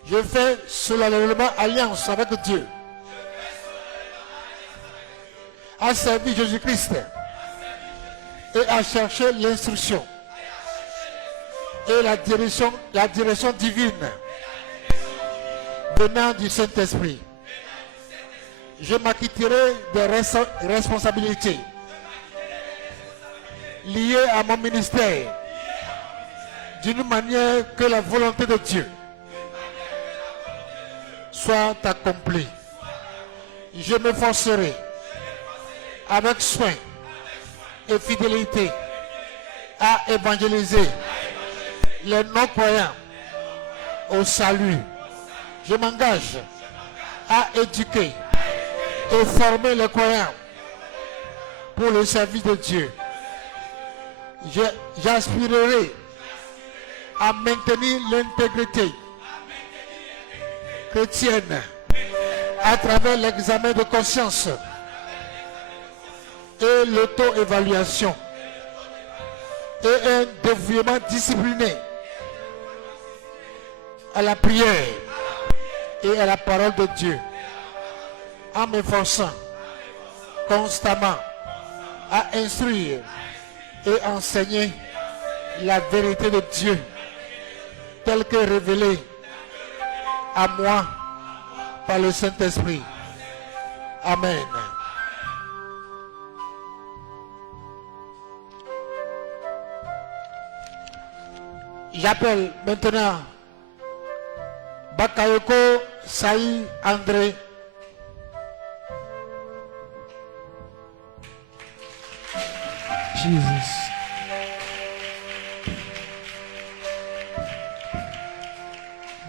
Je fais solennellement alliance avec Dieu à servir Jésus-Christ et à chercher l'instruction et la direction divine venant du Saint-Esprit. Je m'acquitterai des responsabilités liées à mon ministère d'une manière que la volonté de Dieu soit accomplie. Je m'efforcerai avec soin et fidélité à évangéliser les non-croyants au salut. Je m'engage à éduquer et former les croyants pour le service de Dieu. J'aspirerai à maintenir l'intégrité chrétienne à travers l'examen de conscience et l'auto-évaluation et un dévouement discipliné à la prière et à la parole de Dieu, en m'efforçant constamment à instruire et enseigner la vérité de Dieu telle que révélée à moi par le Saint-Esprit. Amen. J'appelle maintenant Bakayoko Saï André. Jesus.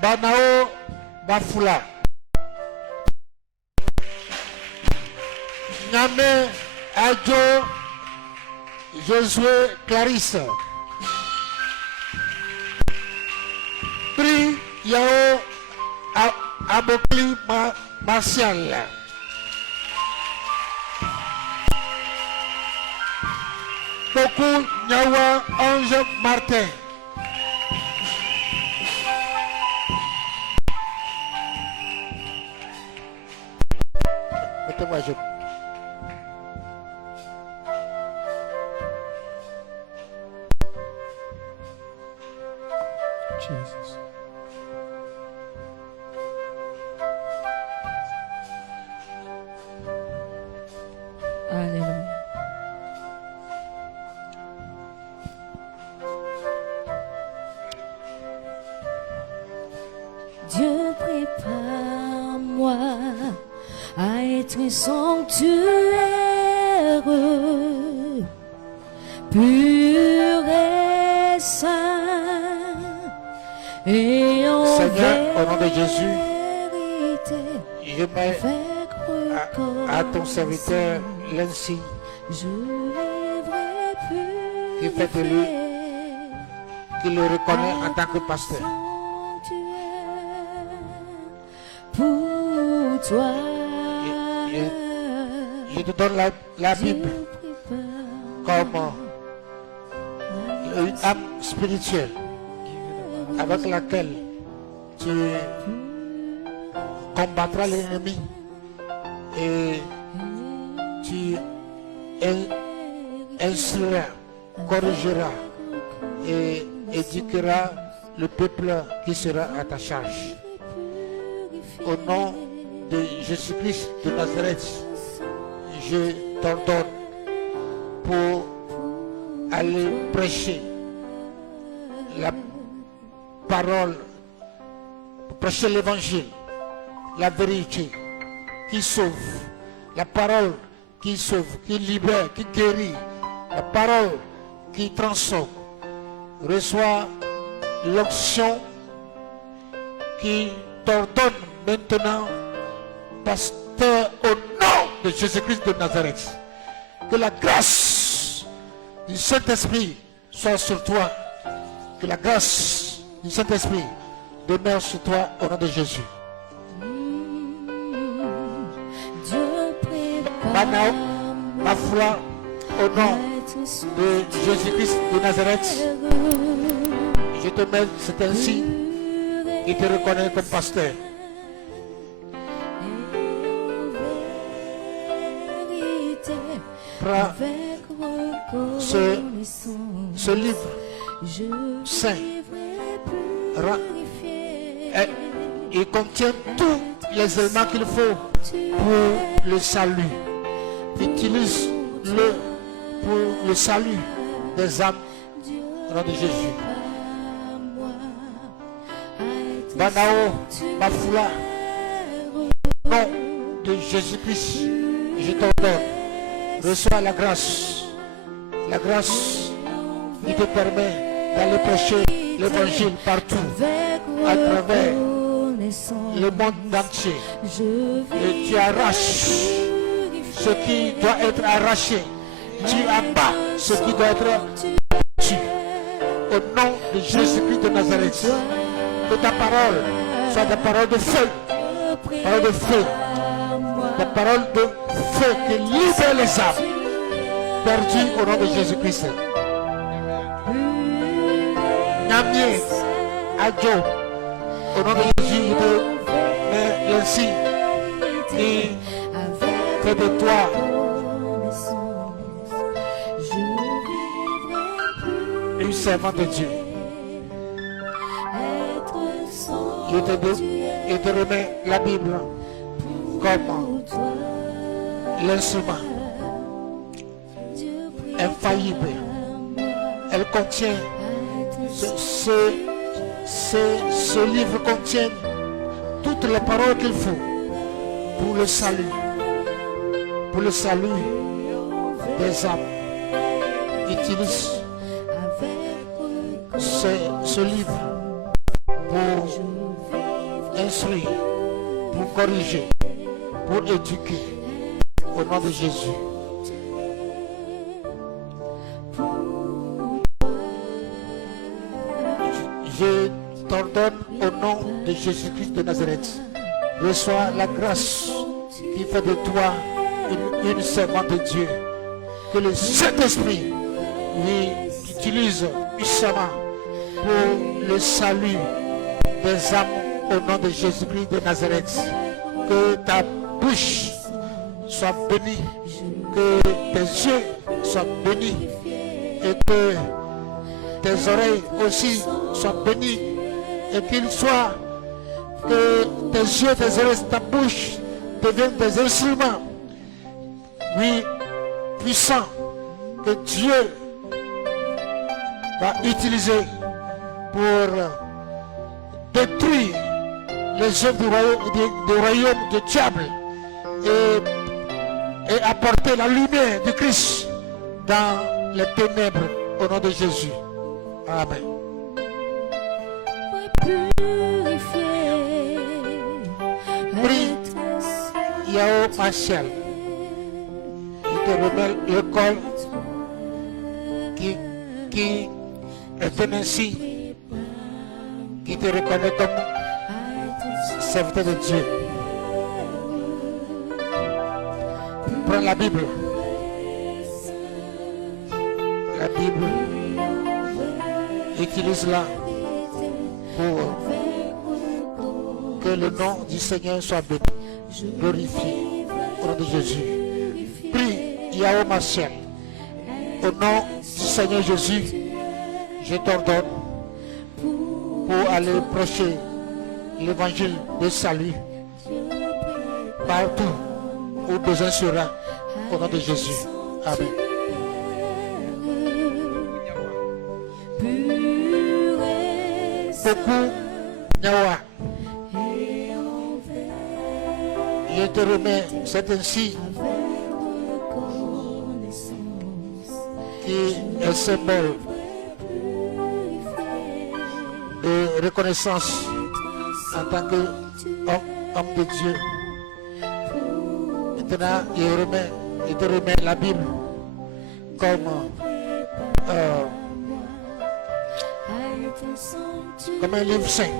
Banao Bafula. Nyame Adjo Josué Clarisse. Pri Yao Abokli Martial. Toku Nyawa Ange Martin. Mettez-moi à genoux. Jesus. Alléluia. Dieu prépare-moi à être sanctuaire, pur et saint, et en Seigneur, au nom de Jésus, vérité, je mets avec à ton serviteur l'insigne je vivrai qui fait de lui, qui le reconnaît en tant que pasteur. Pour toi, Je te donne la Bible comme une âme spirituelle avec laquelle tu combattras l'ennemi et tu instruiras, corrigeras et éduqueras le peuple qui sera à ta charge. Au nom de Jésus-Christ de Nazareth, je t'ordonne pour aller prêcher la parole, pour prêcher l'évangile, la vérité qui sauve, la parole qui sauve, qui libère, qui guérit, la parole qui transforme. Reçois l'onction qui t'ordonne maintenant, pasteur, au nom de Jésus-Christ de Nazareth. Que la grâce du Saint-Esprit soit sur toi. Que la grâce du Saint-Esprit demeure sur toi au nom de Jésus. Banao, ma foi, au nom de Jésus-Christ de Nazareth, je te mets cet insigne qui te reconnaît comme pasteur. ce livre saint, il contient tous les éléments qu'il faut pour le salut. Utilise-le pour le salut des âmes au nom de Jésus. Banao Bafula, au nom de Jésus-Christ, je t'ordonne, reçois la grâce qui te permet d'aller prêcher l'évangile partout, à travers le monde entier. Et tu arraches ce qui doit être arraché, tu abats ce qui doit être abattu. Au nom de Jésus-Christ de Nazareth, que ta parole soit des paroles de feu, paroles de feu, des paroles de feu qui libèrent les âmes perdues au nom de Jésus-Christ. Namie, Adjo, au nom de Jésus, je te mets ainsi et fais de toi une servante de Dieu. Je te remets la Bible comme l'instrument infaillible. Elle contient, ce livre contient toutes les paroles qu'il faut pour le salut des âmes. Utilise ce livre pour instruire, pour corriger, pour éduquer, au nom de Jésus. Je t'ordonne au nom de Jésus-Christ de Nazareth, reçois la grâce qui fait de toi une servante de Dieu, que le Saint-Esprit utilise puissamment pour le salut des âmes au nom de Jésus-Christ de Nazareth. Que ta bouche soit bénie, que tes yeux soient bénis et que tes oreilles aussi soient bénies et que tes yeux, tes oreilles, ta bouche deviennent des instruments, oui, puissants, que Dieu va utiliser pour détruire les œuvres du royaume du diable et apporter la lumière du Christ dans les ténèbres au nom de Jésus. Amen. Prie Yao Martial. Je te remets le col qui est ainsi, qui te reconnaît comme serviteur de Dieu. Prends la Bible. La Bible, utilise-la pour que le nom du Seigneur soit béni, glorifié au nom de Jésus. Prie Yahweh Martial. Au nom du Seigneur Jésus, je t'ordonne pour aller prêcher l'évangile de salut partout où besoin sera, au nom de Jésus. Amen. Beaucoup Nyawa, je te remets cet ainsi qui est symbole de reconnaissance en tant qu'homme de Dieu. Maintenant, je te remets la Bible comme un livre saint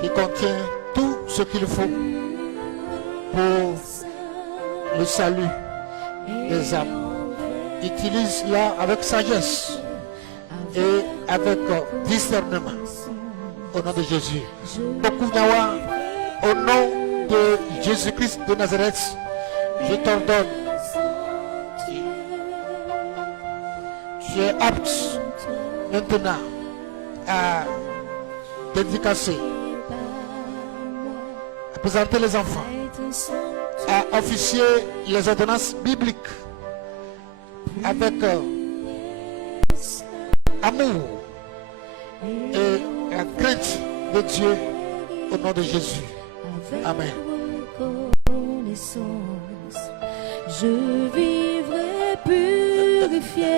qui contient tout ce qu'il faut pour le salut des âmes. Utilise-la avec sagesse et avec discernement au nom de Jésus. Bokunyawa, au nom de Jésus-Christ de Nazareth, je t'ordonne tu es apte maintenant à dédicacer, à présenter les enfants, à officier les ordonnances bibliques avec amour et la crainte de Dieu au nom de Jésus. Amen. Je vivrai purifié.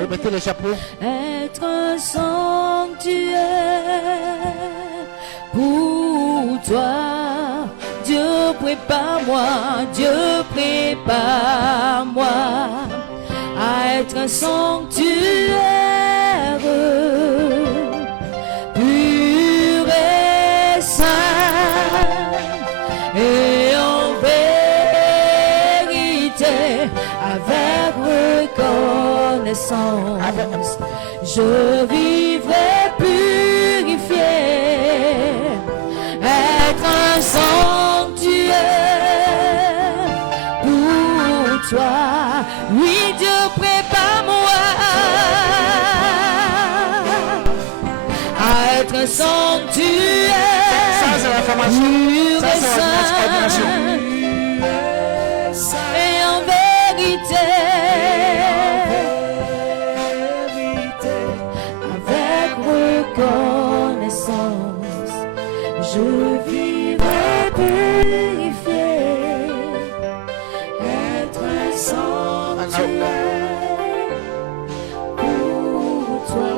Remettez les chapeaux. Être un sanctuaire pour toi. Dieu prépare-moi, Dieu prépare-moi à être un sanctuaire pur et saint, et en vérité avec reconnaissance je vivrai purifié, être un sanctuaire pour toi. Oui, Dieu prépare-moi à être un sanctuaire. Ça, c'est la formation. Pur Ça, et c'est l'ordonnance. saint, et en vérité avec reconnaissance je vivrai purifié, être un sanctuaire pour toi.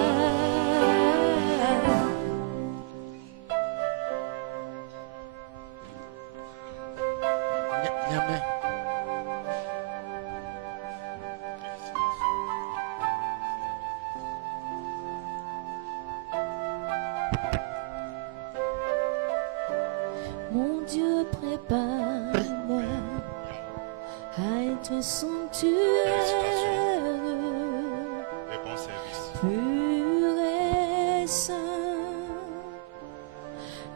Amen. Mon Dieu, prépare-moi à être un sanctuaire pur et saint,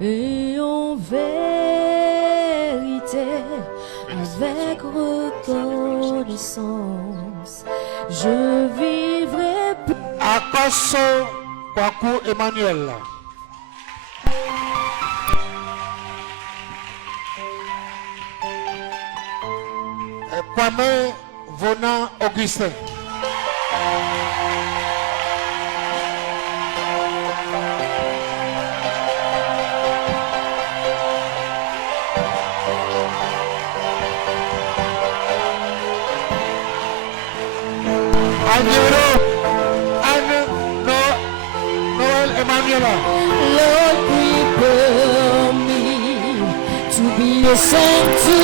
et en vérité avec reconnaissance je vivrai plus. Akoso Kwaku Emmanuel. Kwame Vona Augustin. Noël Emmanuel. Lord, prepare me to be a sanctuary,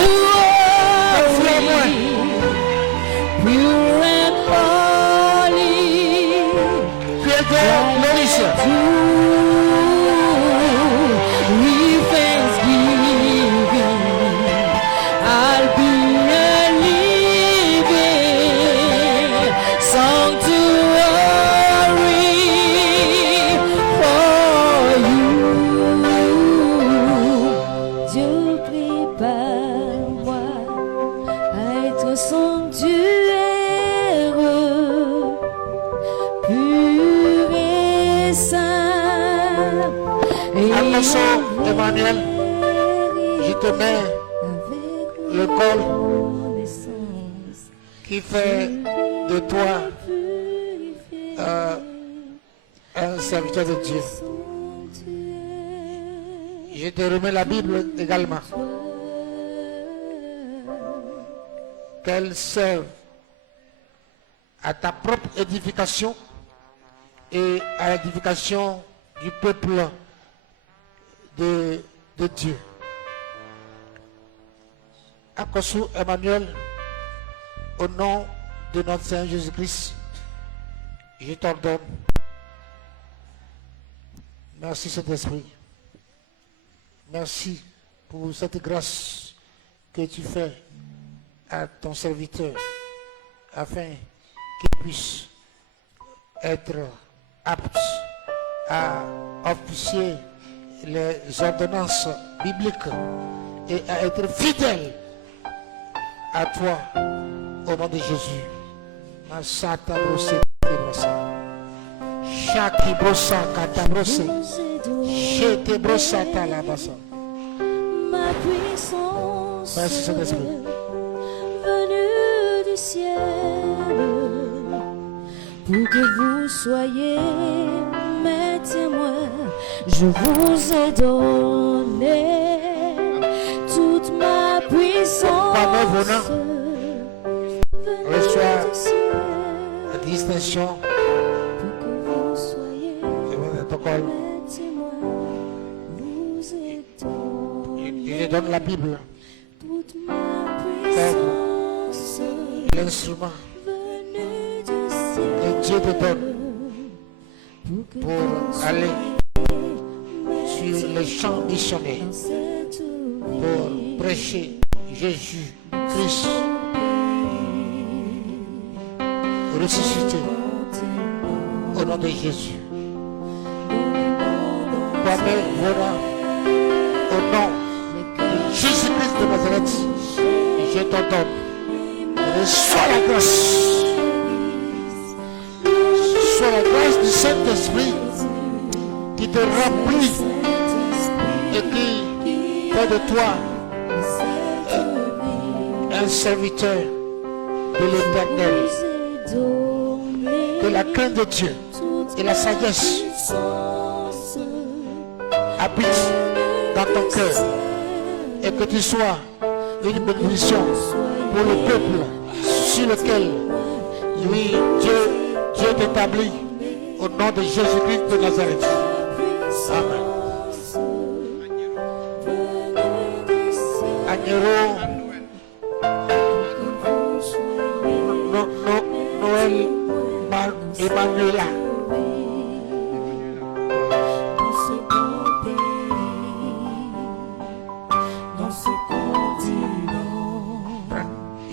pure and holy. Maurice. With thanksgiving, I'll be a living sanctuary for you. Dieu prépare-moi à être sanctuaire pur et saint. Attention, Emmanuel, je te mets le col qui fait de toi un serviteur de Dieu. Je te remets la Bible également, qu'elle serve à ta propre édification et à l'édification du peuple de Dieu. Akosu Emmanuel, au nom de notre Seigneur Jésus-Christ, je t'ordonne. Merci Saint-Esprit. Merci pour cette grâce que tu fais à ton serviteur afin qu'il puisse être apte à officier les ordonnances bibliques et à être fidèle à toi au nom de Jésus. Masata brosé Shaki brosa katabrose. vous ai donné Shete brosa talabasa. ma puissance Merci, Saint-Esprit. venue du ciel pour que vous soyez mes témoins. Je vous ai donné toute ma puissance Reçois venue du ciel la distinction pour que vous soyez et le protocole. mes témoins. Vous ai donné Je donne la Bible, toute ma puissance l'instrument venue du que ciel Dieu te donne pour que pour vous aller soyez sur les champs missionnaires, dans cette pour vie. prêcher Jésus Christ ressuscité au nom de Jésus. Toi-même, voilà, au nom de Jésus-Christ de Nazareth, je t'ordonne, reçois la grâce. Soit la grâce du Saint-Esprit qui te remplit et qui fait de toi un serviteur de l'Éternel, de la crainte de Dieu et la sagesse habite dans ton cœur et que tu sois une bénédiction pour le peuple sur lequel lui, Dieu t'établit au nom de Jésus-Christ de Nazareth. Amen. Agnero Noël Emmanuela.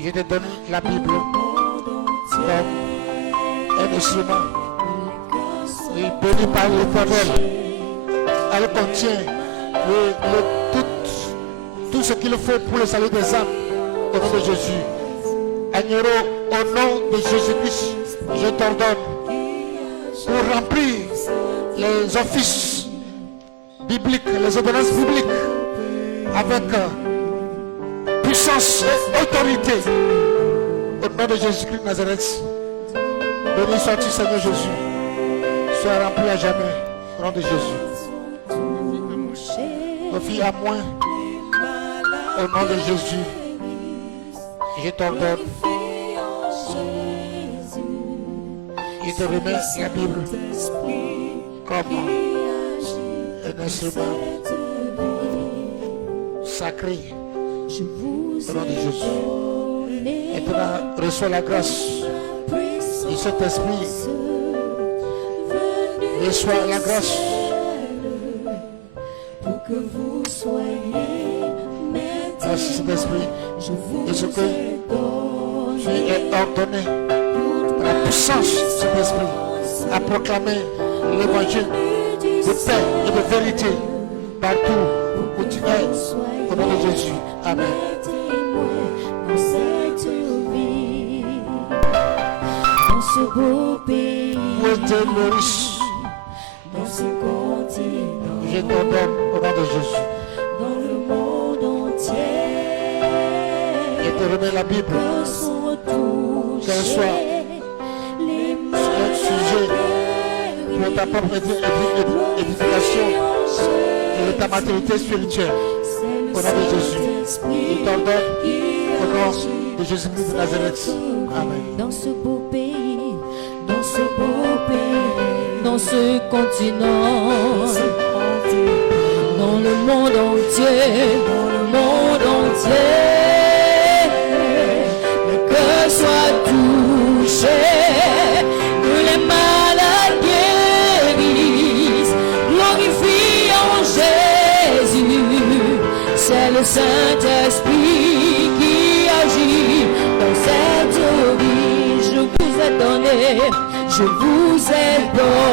Je te donne la Bible comme un instrument. Oui, béni par l'Éternel. Elle contient tout ce qu'il faut pour le salut des âmes au nom de Jésus. Agnero, au nom de Jésus-Christ, je t'ordonne pour remplir les offices bibliques, les ordonnances bibliques avec puissance et autorité au nom de Jésus-Christ de Nazareth. Béni sois-tu, Seigneur Jésus. Sois rempli à jamais au nom de Jésus. Confie à moi au nom de Jésus. Je t'ordonne. Je te remets la Bible comme un instrument sacré au nom de Jésus. Maintenant, reçois la grâce du Saint-Esprit. Reçois la grâce Pour que vous soyez mes Merci Saint-Esprit. je vous Et ce que ai donné tu es ordonné par la puissance de Saint-Esprit à proclamer l'évangile de paix et de vérité partout où tu es au nom de Jésus. Amen. dans cette vie, dans ce beau pays, Où est Maurice? dans ce continent, Je t'ordonne au nom de Jésus. dans le monde entier, Je te remets la Bible. que sont Qu'elle soit touchés les un sujet pour ta propre édification et de ta maturité spirituelle. Au nom de Jésus. Je t'ordonne au nom de Jésus-Christ de Nazareth. Amen. dans ce beau pays, dans ce beau pays, dans ce continent, dans le monde entier, que soient touchés, que les malades guérissent, glorifions Jésus, c'est le Saint-Esprit qui agit dans cette vie. Je vous ai donné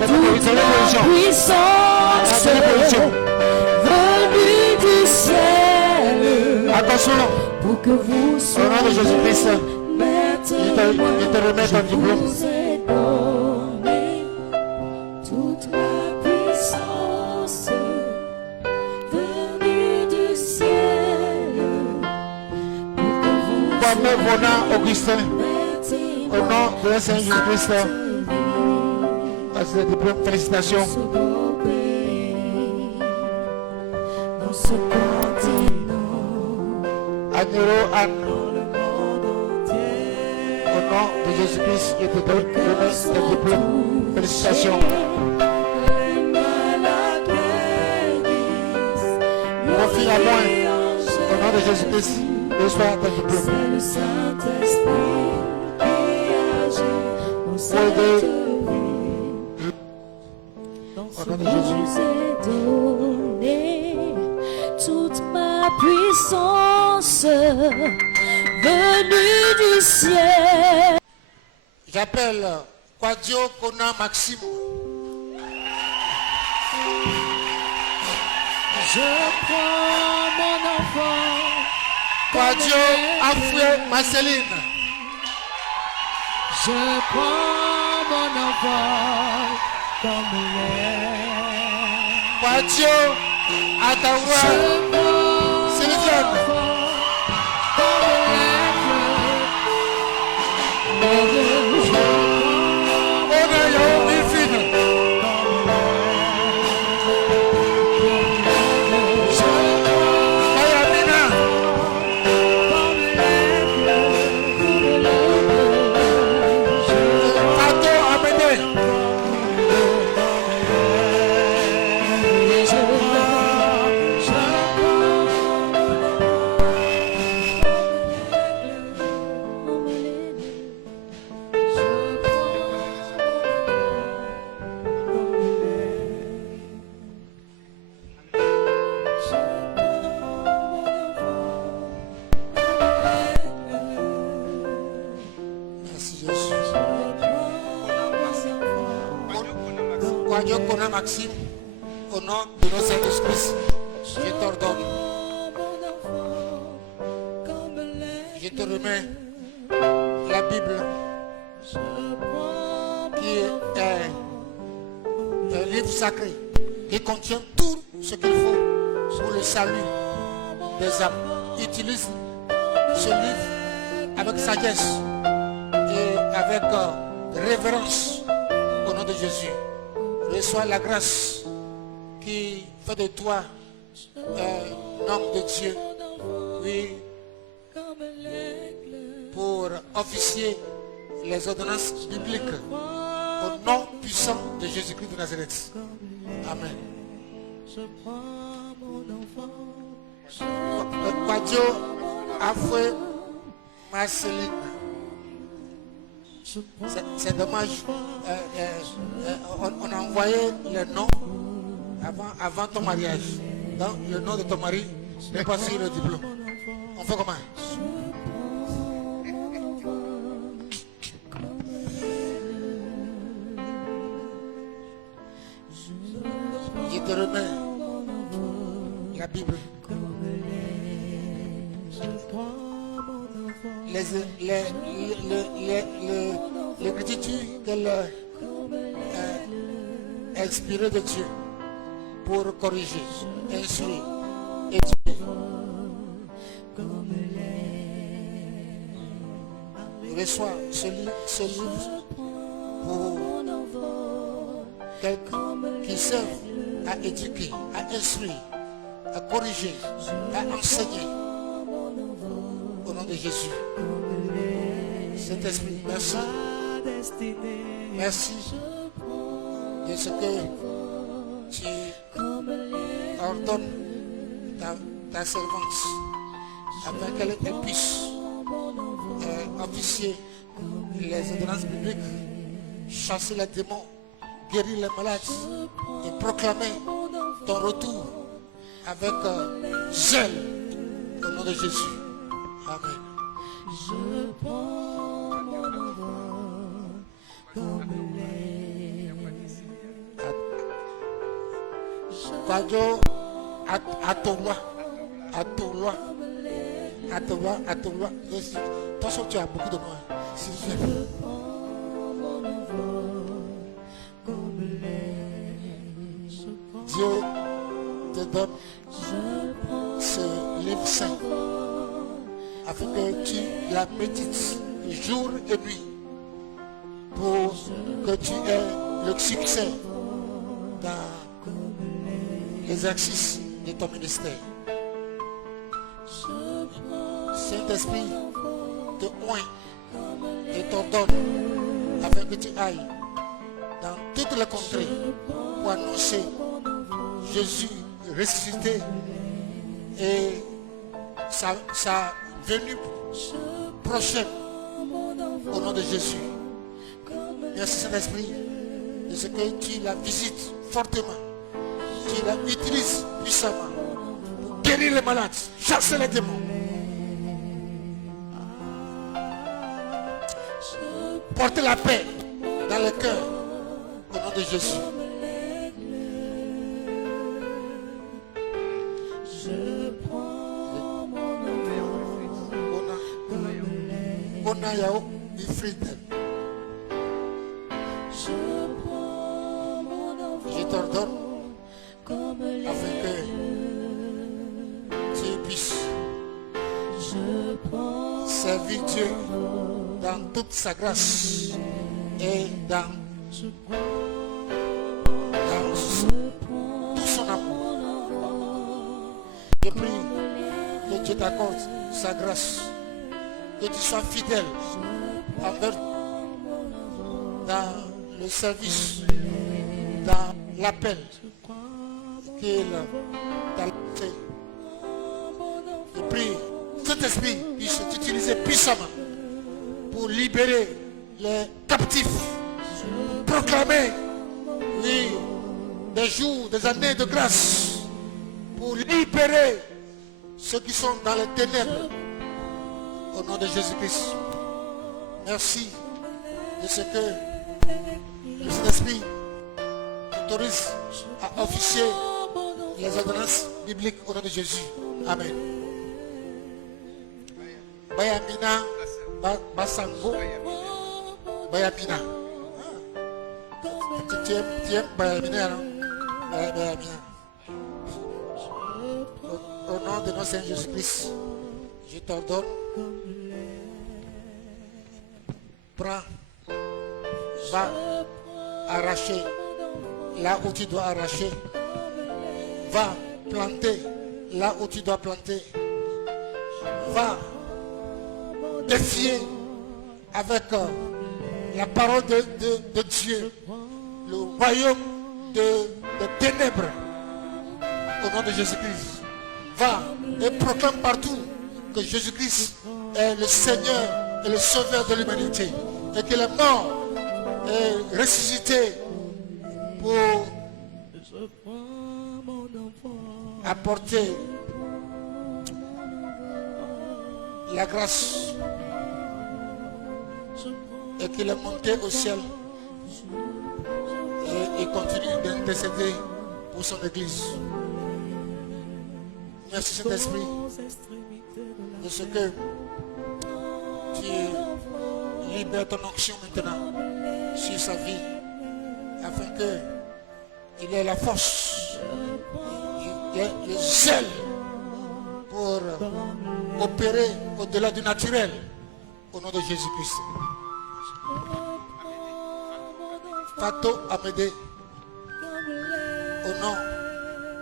toute la puissance venue du ciel Attention, pour que vous au nom de soyez Jésus-Christ, mes Je te remets ton diplôme. vous ai donné toute ma puissance venue du ciel pour que vous Kwame Bona Augustin, mettez au nom de Seigneur Jésus-Christ, à ce diplôme, félicitations. ce beau pays, dans ce continent, Agnero Anne, au nom de Jésus-Christ, je te donne ce diplôme, félicitations. les malades guérissent, Mon fils à moi, au nom de Jésus-Christ, reçois ton diplôme. c'est le Saint-Esprit qui agit dans cette vie. Dans ce Au nom de que Jésus. vous ai donné toute ma puissance venue du ciel. J'appelle Kwadio Kona Maxime. Je prends mon enfant, Kwadio Afoué Marceline. je prends mon enfant comme l'air. Kwadio Ataoua Sylviane. Onayo Wilfrid. Mayamina. Fatou Amede. Merci Jésus. Kwadio Kona Maxime, au nom de notre Saint-Esprit, je t'ordonne. Je te remets la Bible qui est un livre sacré qui contient tout ce qu'il faut pour le salut des âmes. Utilise ce livre avec sagesse et avec révérence au nom de Jésus. Reçois la grâce qui fait de toi un homme de Dieu. Oui, pour officier les ordonnances bibliques au nom puissant de Jésus-Christ de Nazareth. Amen. Kwadio Afoué Marceline. C'est dommage. On a envoyé le nom avant ton mariage. Donc le nom de ton mari n'est pas sur le diplôme. On fait comment? Je te remets la Bible. L'écriture qu'elle a inspirée de Dieu pour corriger, instruire, éduquer. Reçois ce livre pour quelqu'un qui serve à éduquer, à instruire, à corriger, à enseigner. Au nom de Jésus. Saint-Esprit, merci. Merci de ce que tu ordonnes ta servante afin qu'elle puisse officier les ordonnances bibliques, chasser les démons, guérir les malades et proclamer ton retour avec zèle au nom de Jésus. Amen. Je prends mon envol comme l'air. Kwadio Ataoua. Attention, tu as beaucoup de noms. s'il te plaît. Dieu te donne ce livre saint afin que tu la médites jour et nuit pour que tu aies le succès dans l'exercice de ton ministère. Saint-Esprit te oint et t'ordonne afin que tu ailles dans toutes les contrées pour annoncer Jésus ressuscité et sa venue prochaine au nom de Jésus. Merci Saint-Esprit de ce que tu la visites fortement, tu la utilises puissamment pour guérir les malades, chasser les démons. Porter la paix dans le cœur au nom de Jésus. Onayao Ifritel. Je t'ordonne afin que tu puisses servir Dieu dans toute sa grâce et dans tout son amour. Je prie que Dieu t'accorde sa grâce, que tu sois fidèle envers dans le service, dans l'appel qu'il t'a lancé. Je prie, Saint-Esprit puisse t'utiliser puissamment pour libérer les captifs, proclamer, oui, des jours, des années de grâce, pour libérer ceux qui sont dans les ténèbres, au nom de Jésus-Christ. Merci de ce que le Saint-Esprit autorise à officier les ordonnances bibliques au nom de Jésus. Amen. Bayamina Basango Bayamina. Tu aimes Bayamina, non? Bayamina. Au nom de notre Seigneur Jésus-Christ, je t'ordonne, prends, va arracher là où tu dois arracher, va planter là où tu dois planter, va défier avec la parole de Dieu le royaume de ténèbres au nom de Jésus-Christ. Va et proclame partout que Jésus-Christ est le Seigneur et le Sauveur de l'humanité et qu'il est mort et ressuscité pour apporter la grâce et qu'il est monté au ciel et continue d'intercéder pour son Église. Merci Saint-Esprit de ce que tu libères ton onction maintenant sur sa vie afin qu'il ait la force, il ait le zèle pour opérer au-delà du naturel au nom de Jésus-Christ. Fato Amédée, au nom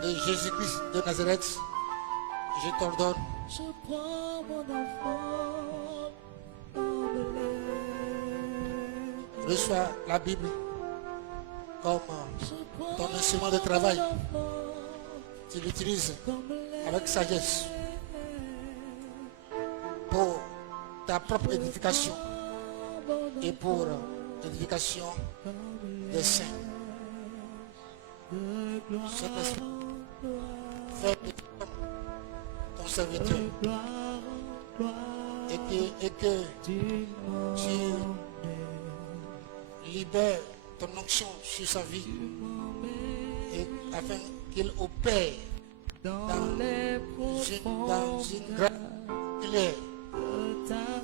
de Jésus-Christ de Nazareth, je t'ordonne reçois la Bible comme ton instrument de travail. Tu l'utilises avec sagesse pour ta propre édification et pour l'édification des saints. Saint-Esprit, fais de ton serviteur et que tu libères ton onction sur sa vie et afin qu'il opère dans une grâce particulière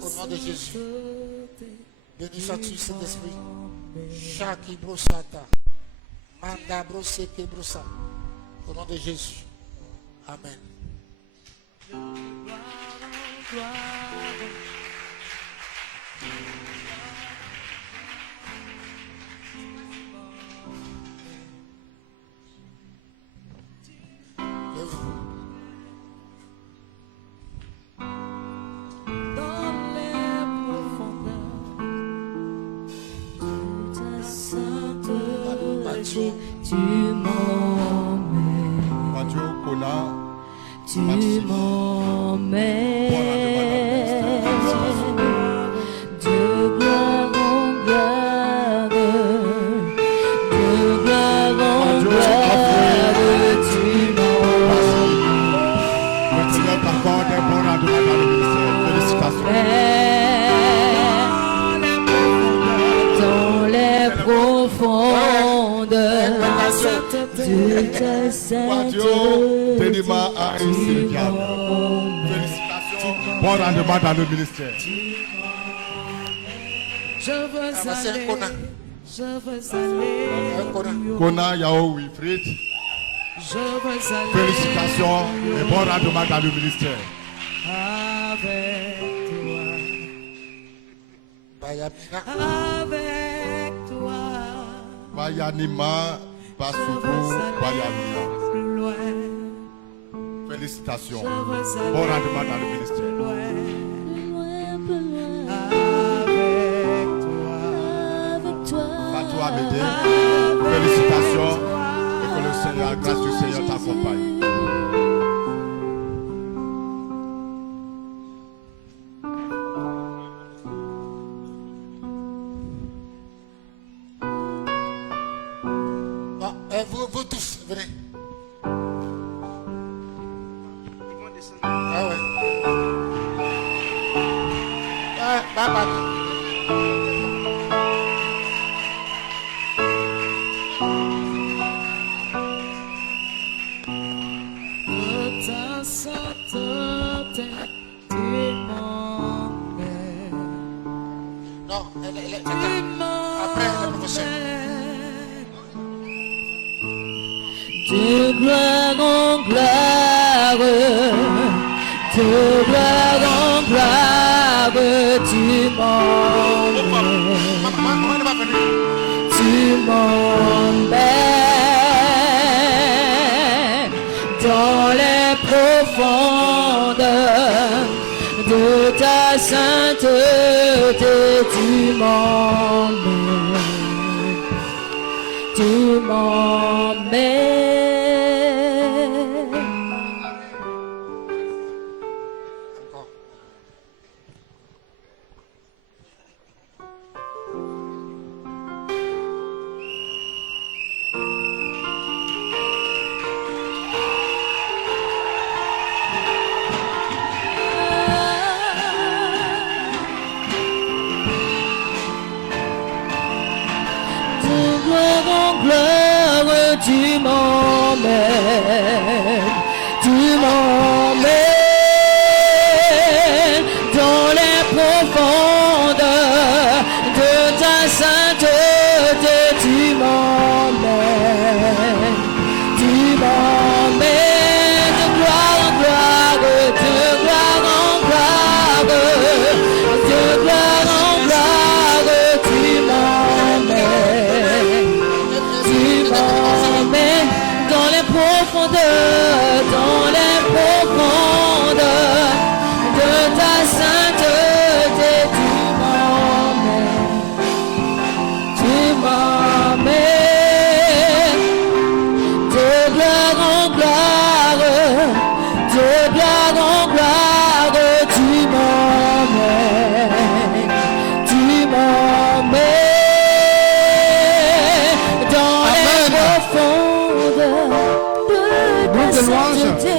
au nom de Jésus. Béni sois-tu, Saint-Esprit. Shaki brosata. Manda broseke brosa. Au nom de Jésus. Amen. Dans les profondeurs de ta sainteté, tu m'emmènes, tu m'emmènes de gloire en gloire, de gloire en gloire, tu dans les profondeurs de ta sainteté. Bon rendement dans le ministère. Je veux aller, je veux aller, Kona Yao Wilfried. je veux aller Félicitations et bon rendement dans le ministère. avec toi, Bayamina. avec toi. Bayanima, Basuku, Bayamina. Plus loin, Félicitations. je veux aller Bon rendement dans le ministère. plus loin, avec toi, Fatou Amédé. Félicitations. Et que le Seigneur, la grâce du Seigneur t'accompagne. Bon, vous tous, venez. Ah ouais. Bye. de ta sainteté, tu m'emmènes. Non, après la promotion. De gloire en gloire, de gloire en gloire, tu m'emmènes, Maman ne va venir. tu m'emmènes dans les profondeurs de ta sainteté, tu m'emmènes, tu m'emmènes. De gloire en gloire, tu m'emmènes, tu m'emmènes dans les profondeurs de ta sainteté, tu m'emmènes, de gloire en gloire, de gloire en gloire, de gloire en gloire, tu m'emmènes. Tu m'emmènes dans les profondeurs de ta sainteté, tu m'emmènes de gloire en gloire, de gloire en gloire, tu m'emmènes dans les profondeurs de ta sainteté.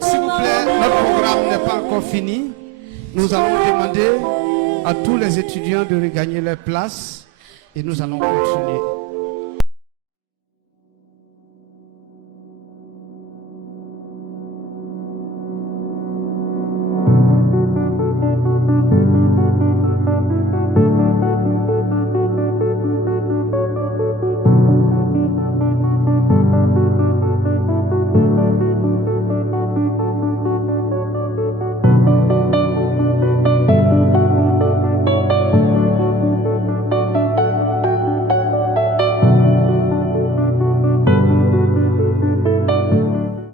S'il vous plaît, notre programme n'est pas encore fini. Nous allons demander à tous les étudiants de regagner leur place et nous allons continuer.